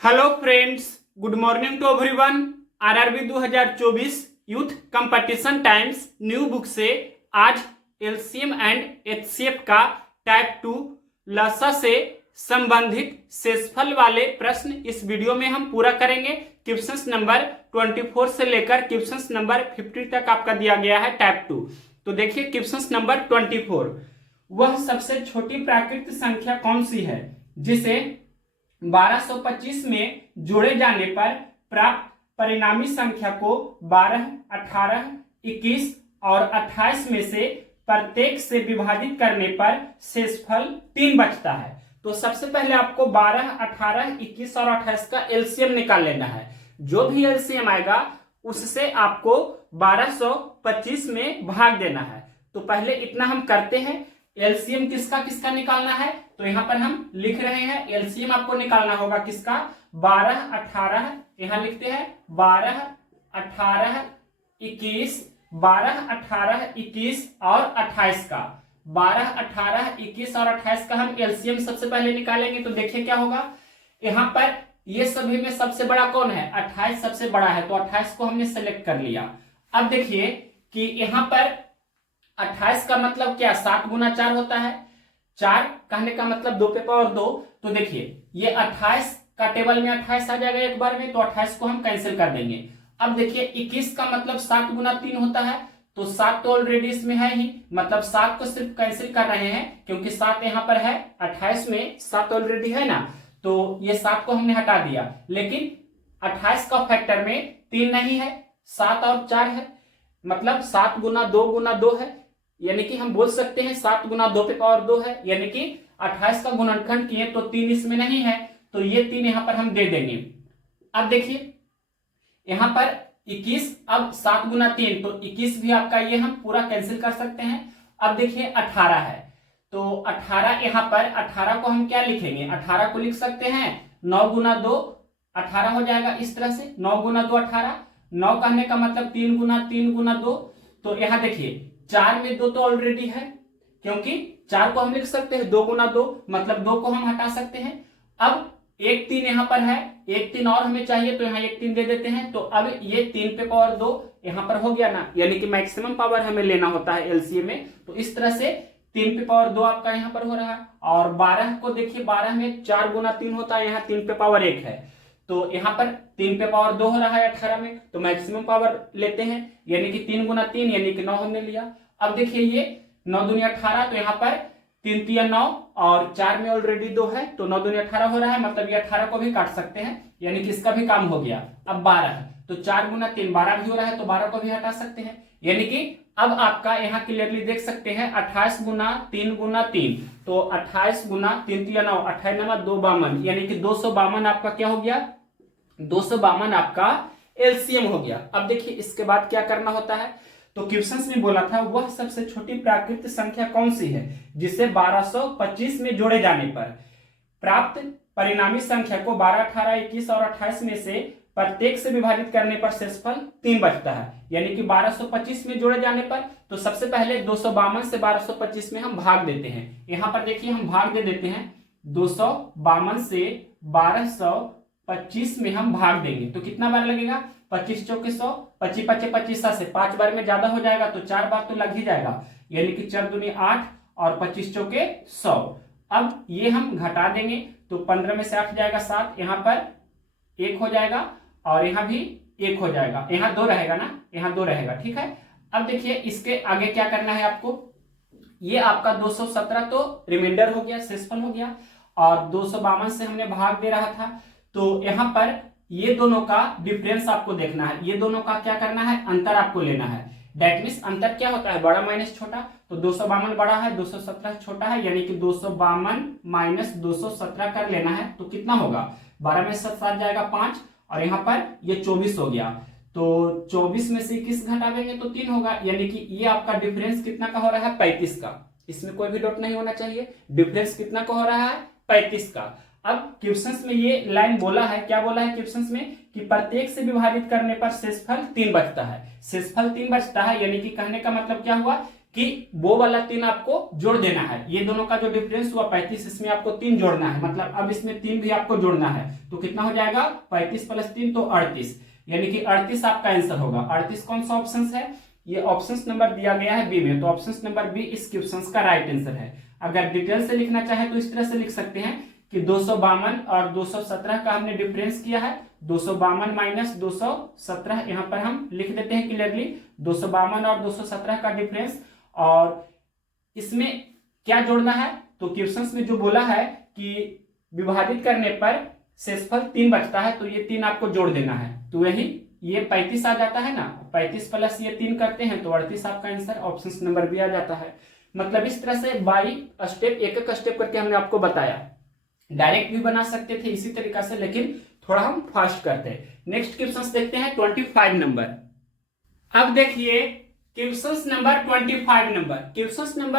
Hello friends, good morning to everyone. RRB 2024 youth competition times new book से आज LCM and HCF का type 2 लसा से संबंधित शेषफल वाले प्रश्न इस वीडियो में हम पूरा करेंगे। क्वेश्चंस नंबर 24 से लेकर क्वेश्चंस नंबर 50 तक आपका दिया गया है टाइप 2। तो देखिए क्वेश्चंस नंबर 24, वह सबसे छोटी प्राकृतिक संख्या कौन सी है जिसे 1225 में जोड़े जाने पर प्राप्त परिणामी संख्या को 12, 18, 21 और 28 में से प्रत्येक से विभाजित करने पर शेषफल 3 बचता है। तो सबसे पहले आपको 12, 18, 21 और 28 का एलसीएम निकाल लेना है। जो भी एलसीएम आएगा उससे आपको 1225 में भाग देना है। तो पहले इतना हम करते हैं। एलसीएम किसका किसका निकालना है, तो यहां पर हम लिख रहे हैं एलसीएम आपको निकालना होगा किसका, 12, 18, यहां लिखते हैं 12, 18, 21, 12, 18, 21 और 28 का। 12, 18, 21 और 28 का हम एलसीएम सबसे पहले निकालेंगे। तो देखिए क्या होगा, यहां पर ये सभी में सबसे बड़ा कौन है, 28 सबसे बड़ा है, तो 28 को हमने सेलेक्ट कर लिया। अब देखिए कि यहां पर 28 का मतलब क्या, 7 गुना 4 होता है। 4 कहने का मतलब 2 पे पावर 2। तो देखिए ये 28 का टेबल में 28 आ जाएगा एक बार में, तो 28 को हम कैंसिल कर देंगे। अब देखिए 21 का मतलब 7 गुना 3 होता है, तो 7 तो ऑलरेडी इसमें है ही, मतलब 7 को सिर्फ कैंसिल कर रहे हैं क्योंकि 7 यहां पर है, 28 में 7 ऑलरेडी है ना, तो ये 7 को हमने हटा दिया। लेकिन 28 का फैक्टर में 3 नहीं है, 7 और 4 है, मतलब 7 गुना 2 गुना 2 है, यानी कि हम बोल सकते हैं 7 गुना 2 पे पावर 2 है, यानी कि 28 का गुणनखंड किए तो 3 इसमें नहीं है, तो ये 3 यहां पर हम दे देंगे। अब देखिए यहां पर 21, अब 7 गुना 3 तो 21 भी आपका ये हम पूरा कैंसिल कर सकते हैं। अब देखिए 18 है, तो 18 यहां पर 18 को हम क्या लिखेंगे, 18 को लिख सकते हैं 9 गुना 2 18 हो जाएगा इस तरह से, 9 गुना 2 18। 9 कहने का मतलब 3 गुना 3 गुना 2। तो यहां देखिए 4 में 2 तो ऑलरेडी है, क्योंकि 4 को हम लिख सकते हैं 2 गुना 2, मतलब 2 को हम हटा सकते हैं। अब एक 3 यहां पर है, एक 3 और हमें चाहिए, तो यहां एक 3 दे देते हैं। तो अब ये 3 पे पावर 2 यहां पर हो गया ना, यानी कि मैक्सिमम पावर हमें लेना होता है एलसीएम में। तो इस तरह से 3 पे पावर 2 आपका यहां पर हो रहा है। और 12 को देखिए, 12 में 4 गुना 3 होता है, यहाँ 3 पे पावर 1 है, तो यहाँ पर 3 पे पावर 2 हो रहा है 18 में, तो मैक्सिमम पावर लेते हैं, यानी कि 3 गुना 3 यानी कि 9 हमने लिया। अब देखिए ये 9 दूनी 18, तो यहाँ पर 3 तिया 9 और 4 में ऑलरेडी 2 है, तो 9 दूनी 18 हो रहा है, मतलब ये 18 को भी काट सकते हैं, यानी कि इसका भी काम हो गया। अब 12 है, तो 4 गुना 3 12 भी हो रहा है, तो 12 को भी हटा सकते हैं, यानी कि अब आपका यहाँ क्लियरली देख सकते हैं 28 गुना 3 गुना 3, तो 28 गुना 3 तिया 9, 28 9 2 52, यानी कि 252 आपका क्या हो गया, 252 आपका एलसीएम हो गया। अब देखिए इसके बाद क्या करना होता है, तो क्वेश्चंस में बोला था वह सबसे छोटी प्राकृतिक संख्या कौन सी है जिसे 1225 में जोड़े जाने पर प्राप्त परिणामी संख्या को 12, 18, 21 और 28 में से प्रत्येक से विभाजित करने पर शेषफल 3 बचता है, यानी कि 1225 में जोड़े जाने पर। तो सबसे पहले 252 से 1225 में हम भाग देते हैं। यहां पर देखिए हम भाग दे देते हैं, 252 से 1225 में हम भाग देंगे, तो कितना बार लगेगा, 25 चौके 100, 25 25 25 से 5 बार में ज्यादा हो जाएगा, तो 4 बार तो लग ही जाएगा, यानी कि 4 दूनी 8 और 25 चौके 100। अब ये हम घटा देंगे, तो 15 में से 8 जाएगा 7, यहाँ पर 1 हो जाएगा और यहाँ भी 1 हो जाएगा, यहाँ 2 रहेगा ना, यहाँ 2 रहेगा, ठीक है। अब देखिए इसके आगे क्या करना है आपको, ये आपका 217 तो रिमाइंडर हो गया, शेषफल हो गया, और 252 से हमने भाग दे रहा था, तो यहाँ पर ये दोनों का डिफरेंस आपको देखना है, ये दोनों का क्या करना है, अंतर आपको लेना है। दैट मीन्स अंतर क्या होता है, बड़ा माइनस छोटा, तो 252 बड़ा है, 217 छोटा है, यानी कि 252 माइनस 217 कर लेना है, तो कितना होगा, 12 में 7 जाएगा 5, और यहाँ पर ये 24 हो गया, तो 24 में से 21 घटावेंगे तो 3 होगा, यानी कि ये आपका डिफरेंस कितना का हो रहा है, 35 का। इसमें कोई भी डाउट नहीं होना चाहिए, डिफरेंस कितना का हो रहा है, 35 का। अब क्वेश्चंस में ये लाइन बोला है, क्या बोला है क्वेश्चंस में, कि प्रत्येक से विभाजित करने पर शेषफल 3 बचता है। शेषफल 3 बचता है, यानी कि कहने का मतलब क्या हुआ कि वो वाला 3 आपको जोड़ देना है। ये दोनों का जो डिफरेंस हुआ 35, इसमें आपको 3 जोड़ना है, मतलब अब इसमें 3 भी आपको जोड़ना है। तो कितना हो जाएगा 35 + 3 तो 38, यानी कि 38 आपका आंसर होगा। 38 कौन सा ऑप्शन है, ये ऑप्शन नंबर दिया गया है बी में, तो ऑप्शन नंबर बी इस क्वेश्चन का राइट आंसर है। अगर डिटेल से लिखना चाहे तो इस तरह से लिख सकते हैं कि 252 और 217 का हमने डिफरेंस किया है, 252 - 217 यहां पर हम लिख देते हैं क्लियरली, 252 और 217 का डिफरेंस। और इसमें क्या जोड़ना है, तो क्वेश्चंस में जो बोला है कि विभाजित करने पर शेषफल 3 बचता है, तो ये 3 आपको जोड़ देना है। तो यही ये 35 आ जाता है ना, 35 + ये 3 करते हैं तो 38 आपका आंसर ऑप्शन नंबर बी आ जाता है। मतलब इस तरह से बाई स्टेप, एक एक स्टेप करके हमने आपको बताया। डायरेक्ट भी बना सकते थे इसी तरीका से, लेकिन थोड़ा हम फास्ट करते हैं। नेक्स्ट क्वेश्चन देखते हैं 25 नंबर। अब देखिए क्वेश्चन नंबर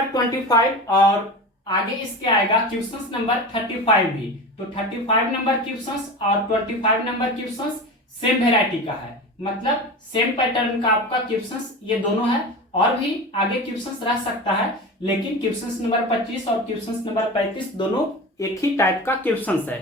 25 और आगे इसके आएगा क्वेश्चन नंबर 35 भी। तो 35 नंबर क्वेश्चन और 25 नंबर क्वेश्चन सेम वेराइटी का है, मतलब सेम पैटर्न का आपका क्वेश्चन ये दोनों है। और भी आगे क्वेश्चन रह सकता है, लेकिन क्वेश्चन नंबर 25 और क्वेश्चन नंबर 35 दोनों एक ही टाइप का क्वेश्चन है।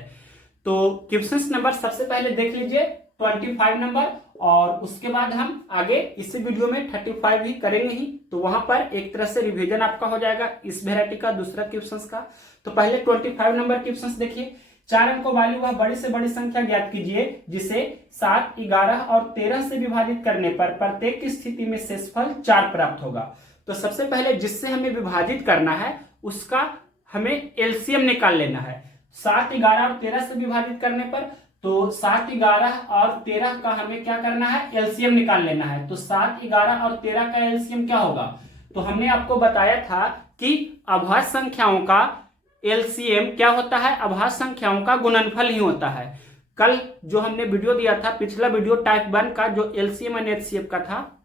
तो क्वेश्चन नंबर सबसे पहले देख लीजिए 25 नंबर, और उसके बाद हम आगे इसी वीडियो में 35 ही करेंगे ही, तो वहां पर एक तरह से रिवीजन आपका हो जाएगा इस वेराइटी का दूसरा क्वेश्चन का। तो पहले 25 नंबर क्वेश्चन देखिए, 4 अंकों वाली वह बड़ी से बड़ी संख्या ज्ञात कीजिए जिसे 7, 11 और 13 से विभाजित करने पर प्रत्येक की स्थिति में शेषफल 4 प्राप्त होगा। तो सबसे पहले जिससे हमें विभाजित करना है उसका हमें एलसीएम निकाल लेना है। 7, 11 और 13 से विभाजित करने पर, तो 7, 11 और 13 का हमें क्या करना है, एलसीएम निकाल लेना है। तो 7, 11 और 13 का एलसीएम क्या होगा, तो हमने आपको बताया था कि अभाज्य संख्याओं का एलसीएम क्या होता है, अभाज्य संख्याओं का गुणनफल ही होता है। कल जो हमने वीडियो दिया था, पिछला वीडियो टाइप 1 का जो एलसीएम एंड एचसीएफ का था,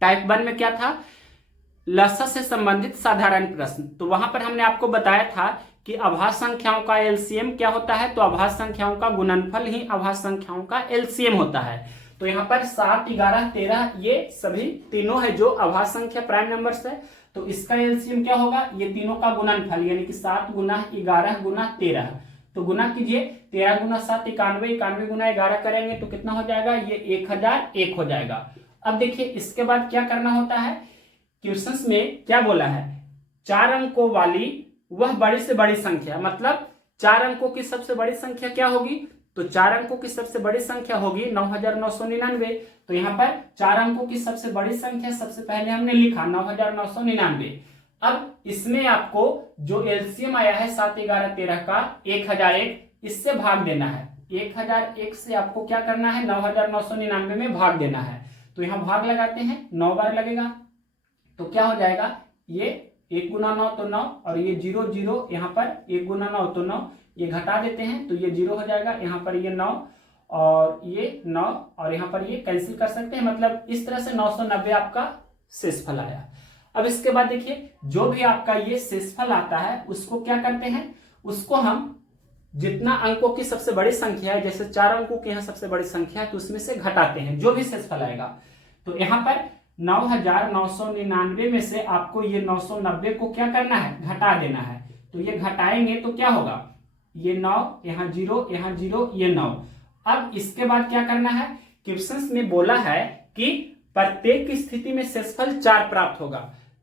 टाइप 1 में क्या था, लसा से संबंधित साधारण प्रश्न। तो वहां पर हमने आपको बताया था कि अभाज्य संख्याओं का एलसीएम क्या होता है, तो अभाज्य संख्याओं का गुणनफल ही अभाज्य संख्याओं का एलसीएम होता है। तो यहाँ पर 7, 11, 13 ये सभी तीनों है जो अभाज्य संख्या प्राइम नंबर्स है, तो इसका एलसीएम क्या होगा, ये तीनों का गुणनफल, यानी कि 7 × 11 × 13। तो गुना कीजिए, 13 × 7 91, 91 × 11 करेंगे तो कितना हो जाएगा, ये 1001 हो जाएगा। अब देखिए इसके बाद क्या करना होता है, क्वेश्चंस में क्या बोला है, 4 अंकों वाली वह बड़ी से बड़ी संख्या, मतलब 4 अंकों की सबसे बड़ी संख्या क्या होगी, तो 4 अंकों की सबसे बड़ी संख्या होगी 9999। तो यहाँ पर 4 अंकों की सबसे बड़ी संख्या सबसे पहले हमने लिखा 9999। अब इसमें आपको जो एलसीएम आया है 7, 11, 13 का 1001, इससे भाग देना है। 1001 से आपको क्या करना है, 9999 में भाग देना है। तो यहाँ भाग लगाते हैं, 9 बार लगेगा, तो क्या हो जाएगा, ये 1 × 9 तो 9, और ये 0 0 यहाँ पर 1 × 9 तो 9, ये घटा देते हैं तो ये 0 हो जाएगा, यहाँ पर ये 9 और ये 9, और यहाँ पर ये कैंसिल कर सकते हैं, मतलब इस तरह से 990 आपका शेषफल आया। अब इसके बाद देखिए जो भी आपका ये शेषफल आता है उसको क्या करते हैं, उसको हम जितना अंकों की सबसे बड़ी संख्या है, जैसे 4 अंकों की यहाँ सबसे बड़ी संख्या है तो उसमें से घटाते हैं जो भी शेषफल आएगा। तो यहाँ पर 9999 में से आपको ये 990 को क्या करना है, घटा देना है। तो ये घटाएंगे तो क्या होगा, ये 9, यहाँ 0, यहाँ 0, ये 9। अब इसके बाद क्या करना है, क्वेश्चंस में बोला है कि प्रत्येक स्थिति में शेषफल 4 प्राप्त होगा।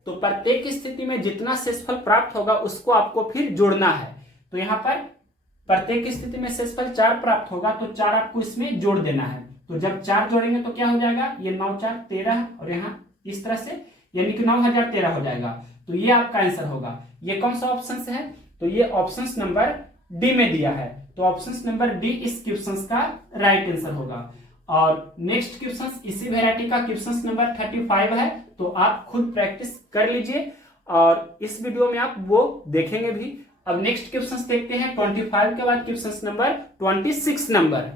तो प्रत्येक स्थिति में जितना शेषफल प्राप्त होगा उसको आपको फिर जोड़ना है। तो यहाँ पर प्रत्येक स्थिति में शेषफल 4 प्राप्त होगा, तो 4 आपको इसमें जोड़ देना है। तो जब 4 जोड़ेंगे तो क्या हो जाएगा, ये 9 4 13, और यहाँ इस तरह से यानी कि 9013 हो जाएगा। तो ये आपका आंसर होगा। ये कौन सा ऑप्शन है, तो ये ऑप्शन नंबर डी में दिया है, तो ऑप्शन नंबर डी इस क्वेश्चन का राइट आंसर होगा। और नेक्स्ट क्वेश्चन इसी वेराइटी का क्वेश्चन नंबर 35 है, तो आप खुद प्रैक्टिस कर लीजिए और इस वीडियो में आप वो देखेंगे भी। अब नेक्स्ट क्वेश्चन देखते हैं 25 के बाद क्वेश्चन नंबर 26 नंबर।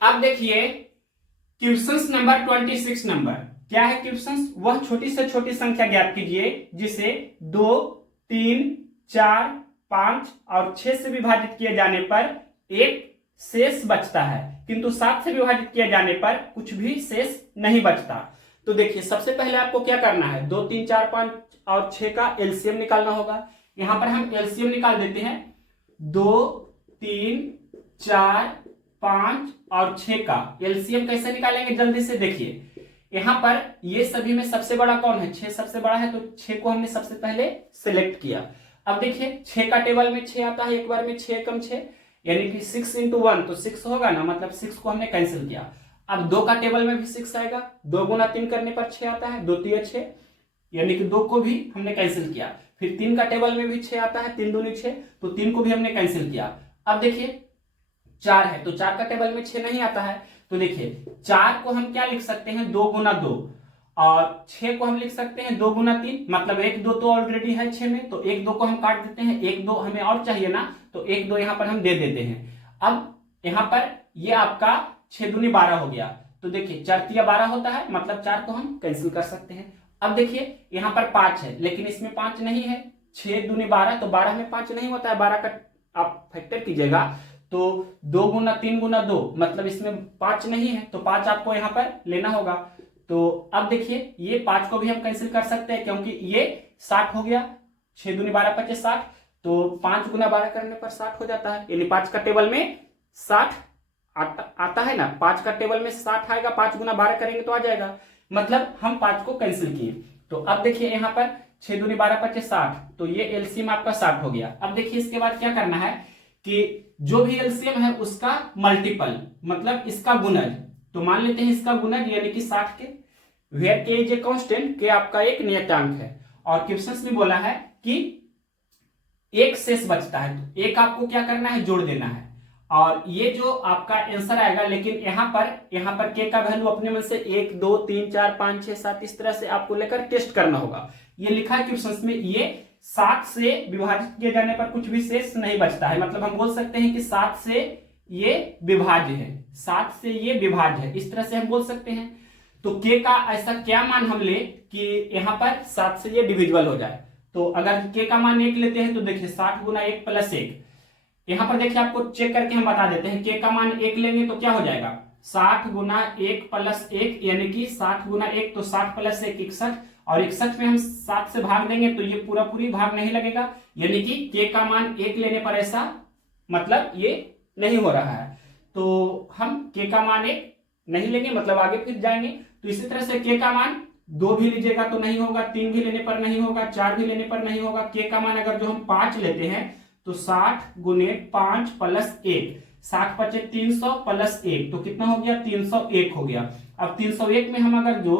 अब देखिए क्वेश्चन नंबर 26 नंबर क्या है क्वेश्चन, वह छोटी से छोटी संख्या ज्ञात कीजिए जिसे 2, 3, 4, 5 और 6 से विभाजित किए जाने पर एक शेष बचता है, किंतु 7 से विभाजित किए जाने पर कुछ भी शेष नहीं बचता। तो देखिए सबसे पहले आपको क्या करना है, 2 3 4 5 और 6 का एलसीएम निकालना होगा। यहां पर हम एलसीएम निकाल देते हैं। 2 3 4 5 और 6 का एलसीएम कैसे निकालेंगे जल्दी से देखिए। यहां पर ये सभी में सबसे बड़ा कौन है, 6 सबसे बड़ा है, तो 6 को हमने सबसे पहले सिलेक्ट किया। अब देखिए 6 का टेबल में 6 आता है, एक बार में 6 कम 6 यानी कि 6 × 1 तो 6 होगा ना, मतलब 6 को हमने कैंसिल किया। अब 2 का टेबल में भी 6 आएगा, 2 × 3 करने पर 6 आता है, 2 3 6 यानी कि 2 को भी हमने कैंसिल किया। फिर 3 का टेबल में भी 6 आता है, 3 दूनी 6 तो 3 को भी हमने कैंसिल किया। अब देखिए 4 है तो 4 का टेबल में 6 नहीं आता है, तो देखिए 4 को हम क्या लिख सकते हैं, 2 × 2 और 6 को हम लिख सकते हैं 2 × 3, मतलब 1 2 तो ऑलरेडी है 6 में, तो 1 2 को हम काट देते हैं, 1 2 हमें और चाहिए ना, तो 1 2 यहां पर हम दे देते हैं। अब यहां पर ये आपका 6 दूनी 12 हो गया, तो देखिए 4 3 12 होता है, मतलब 4 को हम कैंसिल कर सकते हैं। अब देखिए यहां पर 5 है लेकिन इसमें 5 नहीं है, 6 दूनी 12 तो 12 में 5 नहीं होता है, 12 का आप फैक्टर कीजिएगा तो 2 × 3 × 2 मतलब इसमें 5 नहीं है, तो 5 आपको यहां पर लेना होगा। तो अब देखिए ये 5 को भी हम कैंसिल कर सकते हैं क्योंकि ये 60 हो गया, 6 दूनी 12 5 60, तो 5 × 12 करने पर 60 हो जाता है, यानी 5 का टेबल में 60 आता है ना, 5 का टेबल में 60 आएगा, 5 × 12 करेंगे तो आ जाएगा, मतलब हम 5 को कैंसिल किए। तो अब देखिए यहां पर 6 दूनी 12 5 60, तो ये एलसीएम आपका 60 हो गया। अब देखिए इसके बाद क्या करना है कि जो भी एलसीएम है उसका मल्टीपल, मतलब इसका गुणज, तो मान लेते हैं इसका गुणज यानी कि 60 के, वेयर के इज ए कांस्टेंट, के आपका एक नियतांक है और क्वेश्चंस में बोला है कि एक शेष बचता है, तो एक आपको क्या करना है, जोड़ देना है और ये जो आपका आंसर आएगा। लेकिन यहाँ पर के का वैल्यू अपने मन से 1 2 3 4 5 6 7 इस तरह से आपको लेकर टेस्ट करना होगा। ये लिखा है क्वेश्चंस में, ये 7 से विभाजित किए जाने पर कुछ भी शेष नहीं बचता है, मतलब हम बोल सकते हैं कि 7 से ये विभाज्य है, 7 से ये विभाज्य है, इस तरह से हम बोल सकते हैं। तो के का ऐसा क्या मान हम ले कि यहाँ पर 7 से ये डिविजिबल हो जाए, तो अगर के का मान 1 लेते हैं तो देखिए 60 × 1 + 1, यहां पर देखिए आपको चेक करके हम बता देते हैं, के का मान 1 लेंगे तो क्या हो जाएगा, 60 × 1 + 1 यानी कि 60 × 1 तो 60 + 1 61, और 61 में हम 7 से भाग देंगे तो ये पूरी भाग नहीं लगेगा, यानी कि के का मान 1 लेने पर ऐसा मतलब ये नहीं हो रहा है, तो हम के का मान 1 नहीं लेंगे, मतलब आगे फिर जाएंगे। तो इसी तरह से के का मान 2 भी लीजिएगा तो नहीं होगा, 3 भी लेने पर नहीं होगा, 4 भी लेने पर नहीं होगा। के का मान अगर जो हम 5 लेते हैं तो 60 × 5 + 1, 60 5 300 + 1 तो कितना हो गया, 301 हो गया। अब 301 में हम अगर जो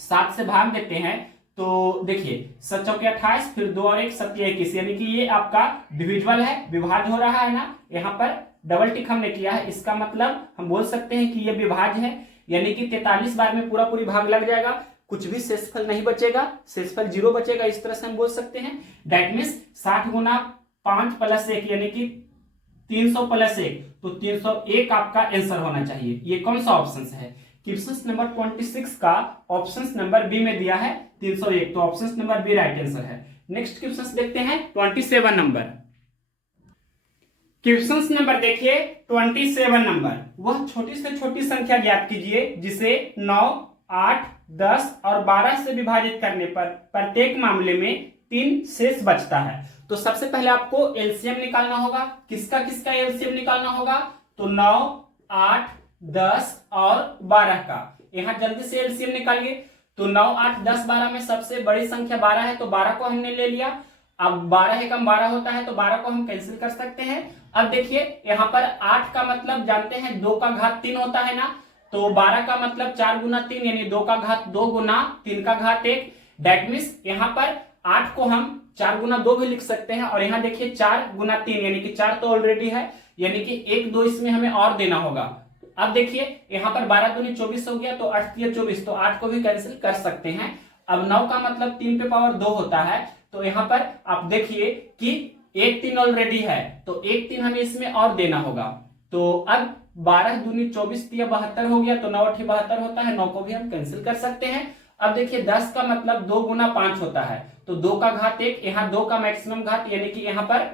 7 से भाग देते हैं तो देखिए 7 चौके 28, फिर 2 और 1 7 21, यानी कि ये आपका डिविजिबल है, विभाज्य हो रहा है ना, यहाँ पर डबल टिक हमने किया है, इसका मतलब हम बोल सकते हैं कि ये विभाज्य है, यानी कि 43 बार में पूरी भाग लग जाएगा, कुछ भी शेषफल नहीं बचेगा, शेषफल 0 बचेगा, इस तरह से हम बोल सकते हैं। दैट मींस 60 × 5 + 1 यानी कि 300 + 1, तो 301 आपका आंसर होना चाहिए। ये कौन सा ऑप्शन है, क्वेश्चन नंबर 26 का ऑप्शन नंबर बी में दिया है 301, तो option number B right answer है। नेक्स्ट क्वेश्चन देखते हैं 27 नंबर। क्वेश्चन नंबर देखिए 27 नंबर, वह छोटी से छोटी संख्या ज्ञात कीजिए जिसे 9 8 10 और 12 से विभाजित करने पर प्रत्येक मामले में 3 शेष बचता है। तो सबसे पहले आपको एलसीएम निकालना होगा, किसका एलसीएम निकालना होगा, तो 9 8 10 और 12 का, यहां जल्दी से एलसीएम निकालिए। तो 9 8 10 12 में सबसे बड़ी संख्या 12 है, तो 12 को हमने ले लिया। अब 12 है कम 12 होता है, तो 12 को हम कैंसिल कर सकते हैं। अब देखिए यहाँ पर 8 का मतलब जानते हैं 2 का घात 3 होता है ना, तो 12 का मतलब 4 × 3 यानी 2 का घात 2 × 3 का घात 1, दैट मीन्स यहाँ पर 8 को हम 4 × 2 भी लिख सकते हैं, और यहाँ देखिए 4 × 3 यानी कि 4 तो ऑलरेडी है, यानी कि 1 2 इसमें हमें और देना होगा। अब देखिए यहाँ पर 12 दूनी 24 हो गया, तो 8 3 24, तो 8 को भी कैंसिल कर सकते हैं। अब 9 का मतलब 3 पे पावर 2 होता है, तो यहाँ पर आप देखिए कि 1 3 ऑलरेडी है, तो 1 3 हमें इसमें और देना होगा। तो अब 12 दूनी 24 3 72 हो गया, तो 9 8 72 होता है, 9 को भी हम कैंसिल कर सकते हैं। अब देखिए 10 का मतलब 2 × 5 होता है, तो 2 का घात 1, यहाँ 2 का मैक्सिमम घात, यानी कि यहाँ पर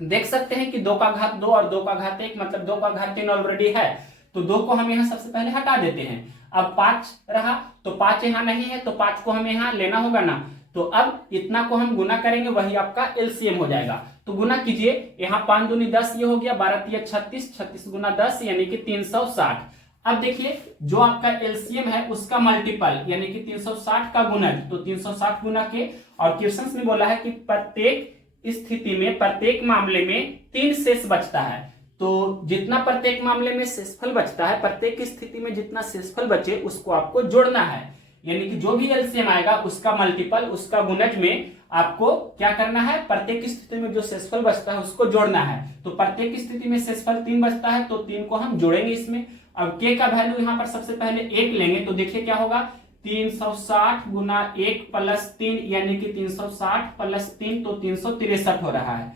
देख सकते हैं कि 2 का घात 2 और 2 का घात 1 मतलब 2 का घात 3 ऑलरेडी है, तो 2 को हम यहाँ सबसे पहले हटा देते हैं। अब 5 रहा, तो 5 यहाँ नहीं है, तो 5 को हमें यहाँ लेना होगा ना, तो अब इतना को हम गुना करेंगे, वही आपका एलसीएम हो जाएगा। तो गुना कीजिए, यहाँ 5 दूनी 10 ये हो गया, 12 तिया 36, 36 गुना 10 यानी कि 360। अब देखिए जो आपका एलसीएम है उसका मल्टीपल यानी कि 360 का गुणज, तो 360 गुना के, और क्वेश्चंस में बोला है कि प्रत्येक स्थिति में, प्रत्येक मामले में 3 शेष बचता है। तो जितना प्रत्येक मामले में शेषफल बचता है, प्रत्येक स्थिति में जितना शेषफल बचे उसको आपको जोड़ना है, यानी कि जो भी एलसीएम आएगा उसका मल्टीपल, उसका गुणज में आपको क्या करना है, प्रत्येक स्थिति में जो शेषफल बचता है उसको जोड़ना है। तो प्रत्येक स्थिति में शेषफल 3 बचता है, तो 3 को हम जोड़ेंगे इसमें। अब के का वैल्यू यहाँ पर सबसे पहले 1 लेंगे, तो देखिए क्या होगा, 360 गुना 1 प्लस 3 यानी कि 360 प्लस 3 तो 363 हो रहा है।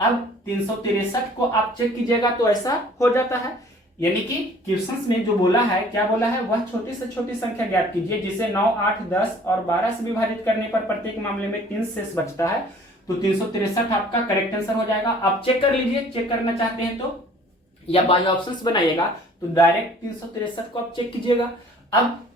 अब 363 को आप चेक कीजिएगा तो ऐसा हो जाता है, यानी कि क्वेश्चंस में जो बोला है, क्या बोला है, वह छोटी से छोटी संख्या ज्ञात कीजिए जिसे 9, 8, 10 और 12 से विभाजित करने पर प्रत्येक मामले में 3 शेष बचता है। तो 363 आपका करेक्ट आंसर हो जाएगा। आप चेक कर लीजिए, चेक करना चाहते हैं तो, या बाय ऑप्शंस बनाइएगा तो डायरेक्ट 363 को आप चेक कीजिएगा। अब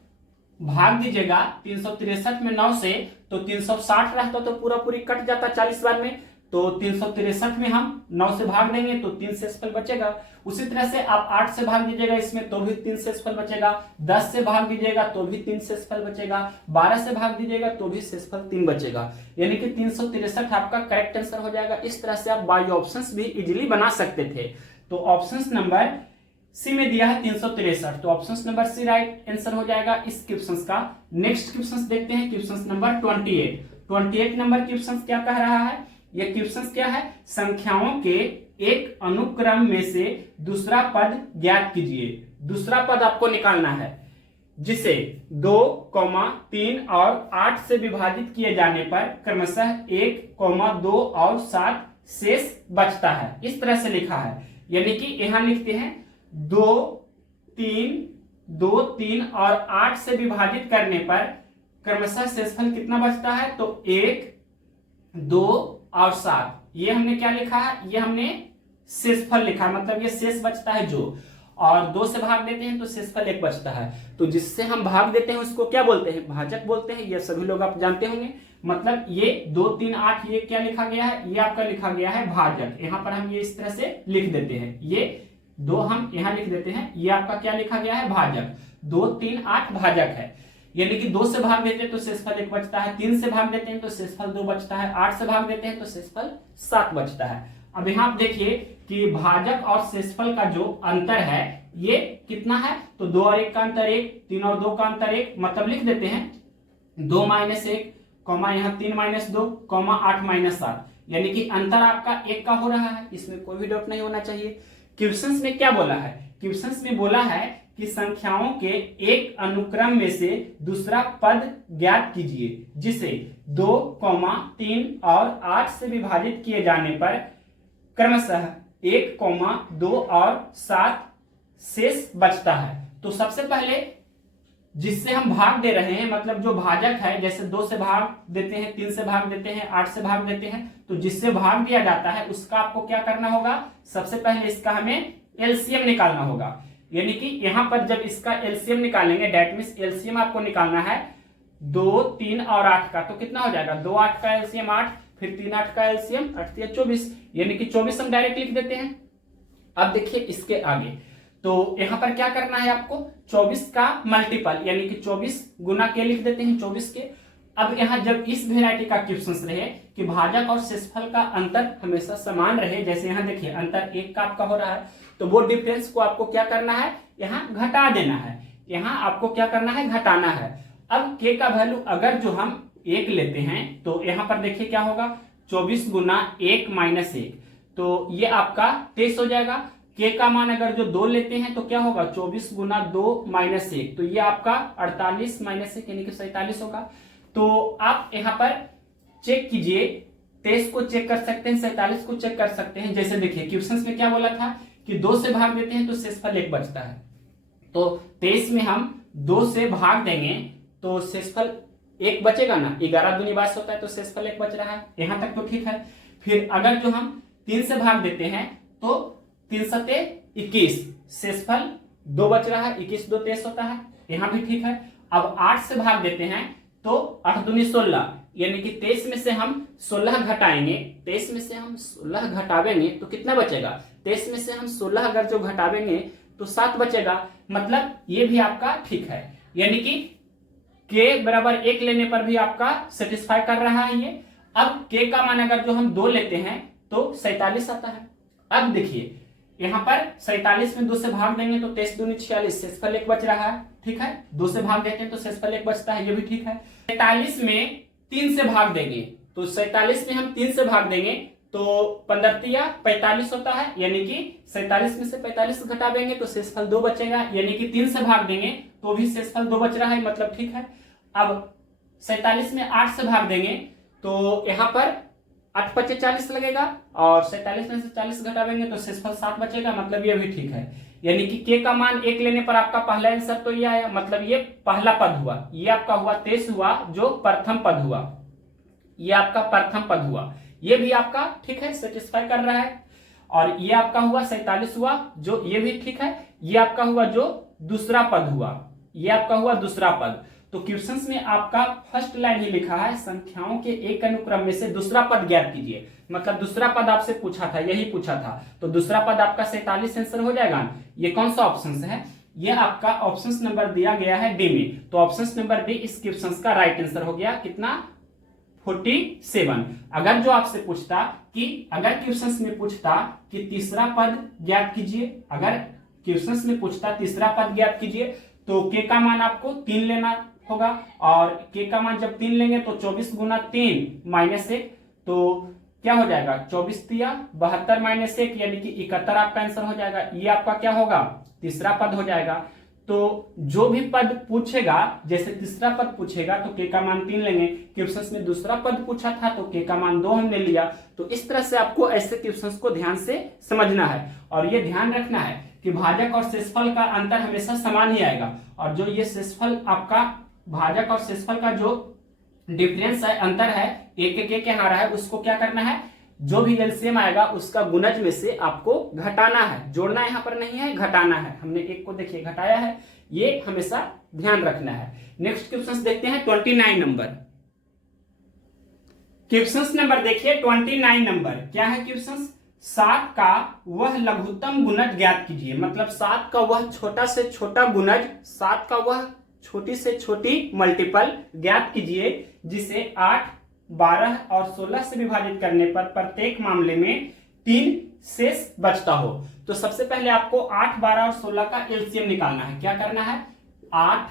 भाग दीजिएगा 363 में 9 से, तो 360 रहता तो पूरा पूरी कट जाता 40 बार में, तो 363 में हम 9 से भाग देंगे तो 3 शेषफल बचेगा। उसी तरह से आप 8 से भाग दीजिएगा इसमें तो भी 3 शेषफल बचेगा, 10 से भाग दीजिएगा तो भी 3 शेषफल बचेगा, 12 से भाग दीजिएगा तो भी शेषफल 3 बचेगा, यानी कि 363 आपका करेक्ट आंसर हो जाएगा। इस तरह से आप बाय ऑप्शंस भी इजीली बना सकते थे। तो ऑप्शंस नंबर सी में दिया है 363, तो option number C right answer हो जाएगा इस क्वेश्चन का। नेक्स्ट क्वेश्चन देखते हैं, क्वेश्चन नंबर 28 नंबर क्वेश्चन क्या कह रहा है, यह क्वेश्चन क्या है, संख्याओं के एक अनुक्रम में से दूसरा पद ज्ञात कीजिए। दूसरा पद आपको निकालना है जिसे 2, 3 और 8 से विभाजित किए जाने पर क्रमशः 1, 2 और 7 शेष बचता है। इस तरह से लिखा है, यानी कि यहां लिखते हैं 2, 3 और 8 से विभाजित करने पर क्रमशः शेषफल कितना बचता है, तो 1, 2 और 7। ये हमने क्या लिखा है, ये हमने शेषफल लिखा, मतलब ये शेष बचता है जो, और 2 से भाग देते हैं तो शेषफल 1 बचता है। तो जिससे हम भाग देते हैं उसको क्या बोलते हैं, भाजक बोलते हैं। ये सभी लोग आप जानते होंगे। मतलब ये 2, 3, 8 ये क्या लिखा गया है, ये आपका लिखा गया है भाजक। यहाँ पर हम ये इस तरह से लिख देते हैं, ये 2 हम यहाँ लिख देते हैं, ये आपका क्या लिखा गया है, भाजक। 2, 3, 8 भाजक है, यानी कि 2 से भाग देते हैं तो शेषफल 1 बचता है, 3 से भाग देते हैं तो शेषफल 2 बचता है, 8 से भाग देते हैं तो शेषफल 7 बचता है। अब यहाँ आप देखिए कि भाजक और शेषफल का जो अंतर है ये कितना है, तो 2 और 1 का अंतर 1, 3 और 2 का अंतर 1, मतलब लिख देते हैं 2 - 1, यहाँ 3 - 2, 8 - 7, यानी कि अंतर आपका 1 का हो रहा है। इसमें कोई भी डाउट नहीं होना चाहिए। क्वेश्चंस में क्या बोला है, क्वेश्चंस में बोला है कि संख्याओं के एक अनुक्रम में से दूसरा पद ज्ञात कीजिए जिसे 2, 3 और 8 से विभाजित किए जाने पर क्रमशः 1, 2 और 7 शेष बचता है। तो सबसे पहले जिससे हम भाग दे रहे हैं, मतलब जो भाजक है, जैसे 2 से भाग देते हैं, 3 से भाग देते हैं, 8 से भाग देते हैं, तो जिससे भाग दिया जाता है उसका आपको क्या करना होगा, सबसे पहले इसका हमें एलसीएम निकालना होगा। यानी कि यहां पर जब इसका एलसीएम निकालेंगे, दैट मींस एलसीएम आपको निकालना है 2, 3 और 8 का, तो कितना हो जाएगा, 2, 8 का एलसीएम 8, फिर 3, 8 का एलसीएम 8 × 24, यानी कि 24 हम डायरेक्ट लिख देते हैं। अब देखिए इसके आगे, तो यहां पर क्या करना है आपको, 24 का मल्टीपल यानी कि 24 गुना के लिख देते हैं 24 के। अब यहां जब इस वेराइटी का क्वेश्चन रहे कि भाजक और शेषफल का अंतर हमेशा समान रहे, जैसे यहां देखिए अंतर 1 का आपका हो रहा है, तो वो डिफरेंस को आपको क्या करना है, यहाँ घटा देना है, यहाँ आपको क्या करना है, घटाना है। अब के का वैल्यू अगर जो हम 1 लेते हैं तो यहाँ पर देखिए क्या होगा, 24 गुना 1 - 1, तो ये आपका 23 हो जाएगा। के का मान अगर जो 2 लेते हैं तो क्या होगा, 24 गुना 2 - 1, तो ये आपका 48 - 1 यानी कि 47 होगा। तो आप यहाँ पर चेक कीजिए, 23 को चेक कर सकते हैं, 47 को चेक कर सकते हैं। जैसे देखिए क्वेश्चन में क्या बोला था कि 2 से भाग देते हैं तो शेषफल 1 बचता है, तो 23 में हम 2 से भाग देंगे तो शेषफल 1 बचेगा ना, 11 दूनी 22 होता है, तो शेषफल 1 बच रहा है, यहां तक तो ठीक है। फिर अगर जो हम 3 से भाग देते हैं तो 3 × 7 = 21, शेषफल 2 बच रहा है, 21 × 2 = 23 होता है, यहाँ भी ठीक है। अब 8 से भाग देते हैं तो 8 दूनी 16, यानी कि 23 में से हम 16 घटाएंगे, 23 में से हम 16 घटावेंगे तो कितना बचेगा, 23 में से हम 16 अगर जो घटावेंगे तो 7 बचेगा। मतलब ये भी आपका ठीक है, यानी कि k बराबर 1 लेने पर भी आपका सेटिस्फाई कर रहा है ये। अब k का मान अगर जो हम 2 लेते हैं तो 47 आता है। अब देखिए यहाँ पर 47 में 2 से भाग देंगे तो 23 दूनी 46, शेषफल 1 बच रहा है, ठीक है। 2 से भाग देते हैं तो शेषफल 1 बचता है, ये भी ठीक है। 47 में 3 से भाग देंगे तो 47 में हम 3 से भाग देंगे तो 15 तिया 45 होता है, यानी कि 47 में से 45 घटावेंगे तो शेषफल 2 बचेगा, यानी कि 3 से भाग देंगे तो भी शेषफल 2 बच रहा है, मतलब ठीक है। अब 47 में 8 से भाग देंगे तो यहाँ पर 8 पच्चे 40 लगेगा और 47 में से 40 घटावेंगे तो शेषफल 7 बचेगा, मतलब ये भी ठीक है। यानी कि k का मान 1 लेने पर आपका पहला आंसर तो ये आया, मतलब ये पहला पद हुआ, ये आपका हुआ 23 हुआ जो प्रथम पद हुआ, ये आपका प्रथम पद हुआ, ये भी आपका ठीक है, सेटिस्फाई कर रहा है। और ये आपका हुआ 47 हुआ जो ये भी ठीक है, ये आपका हुआ जो दूसरा पद हुआ, ये आपका हुआ दूसरा पद। तो क्वेश्चंस में आपका फर्स्ट लाइन ही लिखा है संख्याओं के एक अनुक्रम में से दूसरा पद ज्ञात कीजिए, मतलब दूसरा पद आपसे पूछा था, यही पूछा था, तो दूसरा पद आपका 47 आंसर हो जाएगा। ये कौन सा ऑप्शन है, ये आपका ऑप्शन नंबर दिया गया है डी में, तो ऑप्शन नंबर डी इस क्वेश्चन का राइट आंसर हो गया कितना, 47। अगर जो आपसे पूछता कि अगर क्वेश्चंस में पूछता कि तीसरा पद ज्ञात कीजिए, अगर क्वेश्चंस में पूछता तीसरा पद ज्ञात कीजिए तो k का मान आपको 3 लेना होगा, और k का मान जब 3 लेंगे तो 24 गुना 3 माइनस 1, तो क्या हो जाएगा 24 तिया 72 माइनस 1, यानी कि 71 आपका आंसर हो जाएगा। ये आपका क्या होगा, तीसरा पद हो जाएगा। तो जो भी पद पूछेगा, जैसे तीसरा पद पूछेगा तो k का मान 3 लेंगे, क्वेश्चंस में दूसरा पद पूछा था तो k का मान 2 हमने लिया। तो इस तरह से आपको ऐसे क्वेश्चंस को ध्यान से समझना है, और ये ध्यान रखना है कि भाजक और शेषफल का अंतर हमेशा समान ही आएगा, और जो ये शेषफल आपका भाजक और शेषफल का जो डिफरेंस है, अंतर है, एक एक यहाँ रहा है, उसको क्या करना है, जो भी एलसीएम आएगा उसका गुणज में से आपको घटाना है, जोड़ना यहाँ पर नहीं है, घटाना है। हमने एक को देखिए घटाया है, ये हमेशा ध्यान रखना है। नेक्स्ट क्वेश्चन देखते हैं 29 नंबर। क्वेश्चन नंबर देखिए 29 नंबर, क्या है क्वेश्चन, 7 का वह लघुत्तम गुणज ज्ञात कीजिए, मतलब 7 का वह छोटा से छोटा गुणज, 7 का वह छोटी से छोटी मल्टीपल ज्ञात कीजिए जिसे 8, 12 और 16 से विभाजित करने पर प्रत्येक मामले में 3 शेष बचता हो। तो सबसे पहले आपको 8, 12 और 16 का एलसीएम निकालना है। क्या करना है, 8,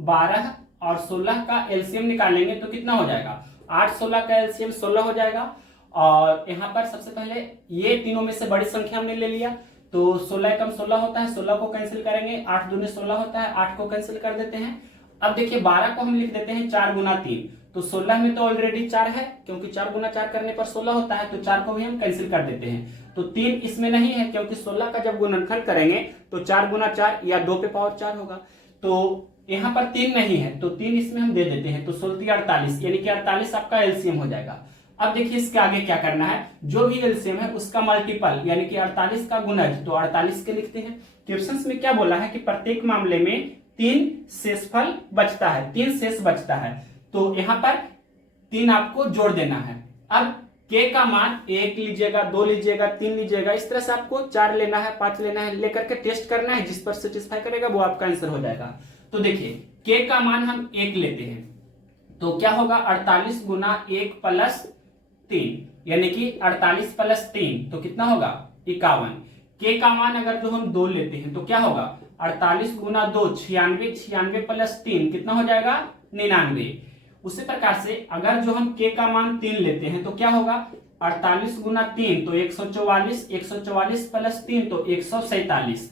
12 और 16 का एलसीएम निकालेंगे तो कितना हो जाएगा, 8, 16 का एलसीएम 16 हो जाएगा। और यहाँ पर सबसे पहले ये तीनों में से बड़ी संख्या हमने ले लिया, तो 16 कम 16 होता है, 16 को कैंसिल करेंगे, 8 दूनी 16 होता है, 8 को कैंसिल कर देते हैं। अब देखिए 12 को हम लिख देते हैं 4 गुना 3, तो 16 में तो ऑलरेडी 4 है, क्योंकि 4 गुना 4 करने पर 16 होता है, तो 4 को भी हम कैंसिल कर देते हैं। तो 3 इसमें नहीं है, क्योंकि 16 का जब गुणनखंड करेंगे तो 4 गुना 4 या 2 पे पावर 4 होगा, तो यहाँ पर 3 नहीं है, तो 3 इसमें हम दे देते हैं, तो 16 48, यानी कि 48 आपका एलसीएम हो जाएगा। अब देखिए इसके आगे क्या करना है, जो भी एलसीएम है उसका मल्टीपल, यानी कि 48 का गुणज, तो 48 के लिखते हैं। क्वेश्चंस में क्या बोला है कि प्रत्येक मामले में 3 शेषफल बचता है, 3 शेष बचता है, तो यहाँ पर 3 आपको जोड़ देना है। अब k का मान 1 लीजिएगा, 2 लीजिएगा, 3 लीजिएगा, इस तरह से आपको 4 लेना है, 5 लेना है, लेकर के टेस्ट करना है, जिस पर सेटिस्फाई करेगा वो आपका आंसर हो जाएगा। तो देखिए k का मान हम 1 लेते हैं तो क्या होगा, 48 गुना 1 प्लस 3, यानी कि 48 प्लस 3 तो कितना होगा 51। k का मान अगर जो हम 2 लेते हैं तो क्या होगा, 48 गुना 2 96, 96 प्लस 3 कितना हो जाएगा 99। उसी प्रकार से अगर जो हम k का मान 3 लेते हैं तो क्या होगा, 48 गुना 3 तो 144, 144 प्लस 3 तो 147।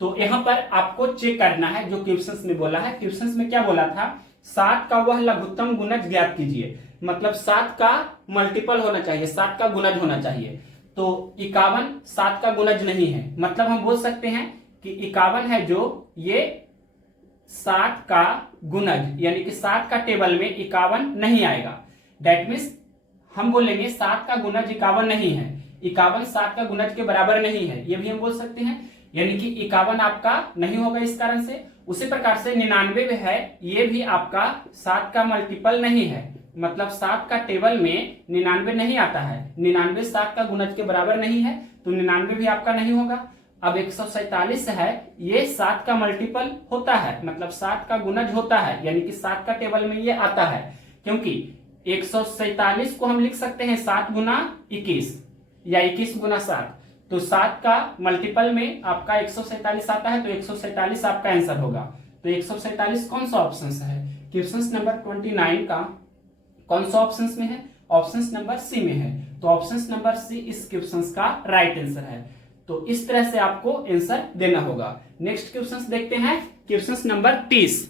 तो यहाँ पर आपको चेक करना है जो क्वेश्चंस में बोला है। क्वेश्चंस में क्या बोला था, 7 का वह लघुत्तम गुणज ज्ञात कीजिए, मतलब 7 का मल्टीपल होना चाहिए, 7 का गुणज होना चाहिए। तो 51 7 का गुणज नहीं है, मतलब हम बोल सकते हैं कि 51 है जो ये 7 का गुणज, यानी कि 7 का टेबल में 51 नहीं आएगा। दैट मीन्स हम बोलेंगे 7 का गुणज 51 नहीं है, 51 7 का गुणज के बराबर नहीं है, ये भी हम बोल सकते हैं। यानी कि 51 आपका नहीं होगा इस कारण से। उसी प्रकार से 99 भी है, ये भी आपका 7 का मल्टीपल नहीं है, मतलब 7 का टेबल में 99 नहीं आता है, 99 7 का गुणज के बराबर नहीं है, तो 99 भी आपका नहीं होगा। अब 147 है, ये 7 का मल्टीपल होता है, मतलब 7 का गुणज होता है, यानी कि 7 का टेबल में ये आता है, क्योंकि 147 को हम लिख सकते हैं 7 गुना 21 या 21 गुना 7, तो 7 का मल्टीपल में आपका 147 आता है, तो 147 आपका आंसर होगा। तो 147 कौन सा ऑप्शन है? क्वेश्चन नंबर 29 का कौन सा ऑप्शन में है? ऑप्शन नंबर सी में है, तो ऑप्शन नंबर सी इस क्वेश्चन का राइट आंसर है। तो इस तरह से आपको आंसर देना होगा। नेक्स्ट क्वेश्चन देखते हैं, क्वेश्चन नंबर 30।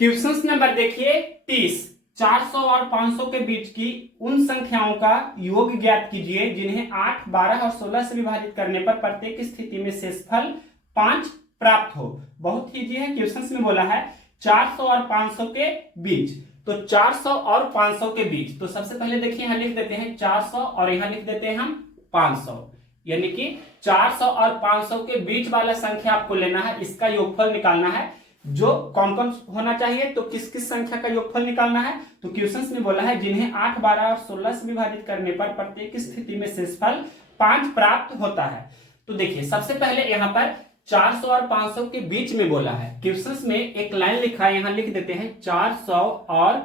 क्वेश्चन नंबर देखिए 30, 400 और 500 के बीच की उन संख्याओं का योग ज्ञात कीजिए जिन्हें 8, 12 और 16 से विभाजित करने पर प्रत्येक स्थिति में शेषफल 5 प्राप्त हो। बहुत इजी है, क्वेश्चन में बोला है 400 और 500 के बीच, तो 400 और 500 के बीच, तो सबसे पहले देखिए यहां लिख देते हैं 400 और यहां लिख देते हैं हम 500, यानी कि 400 और 500 के बीच वाला संख्या आपको लेना है, इसका योगफल निकालना है। जो कौन कौन होना चाहिए, तो किस किस संख्या का योगफल निकालना है, तो क्वेश्चन में बोला है जिन्हें 8, 12 और 16 से विभाजित करने पर प्रत्येक स्थिति में शेषफल 5 प्राप्त होता है। तो देखिए सबसे पहले यहाँ पर 400 और 500 के बीच में बोला है, क्वेश्चन में एक लाइन लिखा है, यहां लिख देते हैं 400 और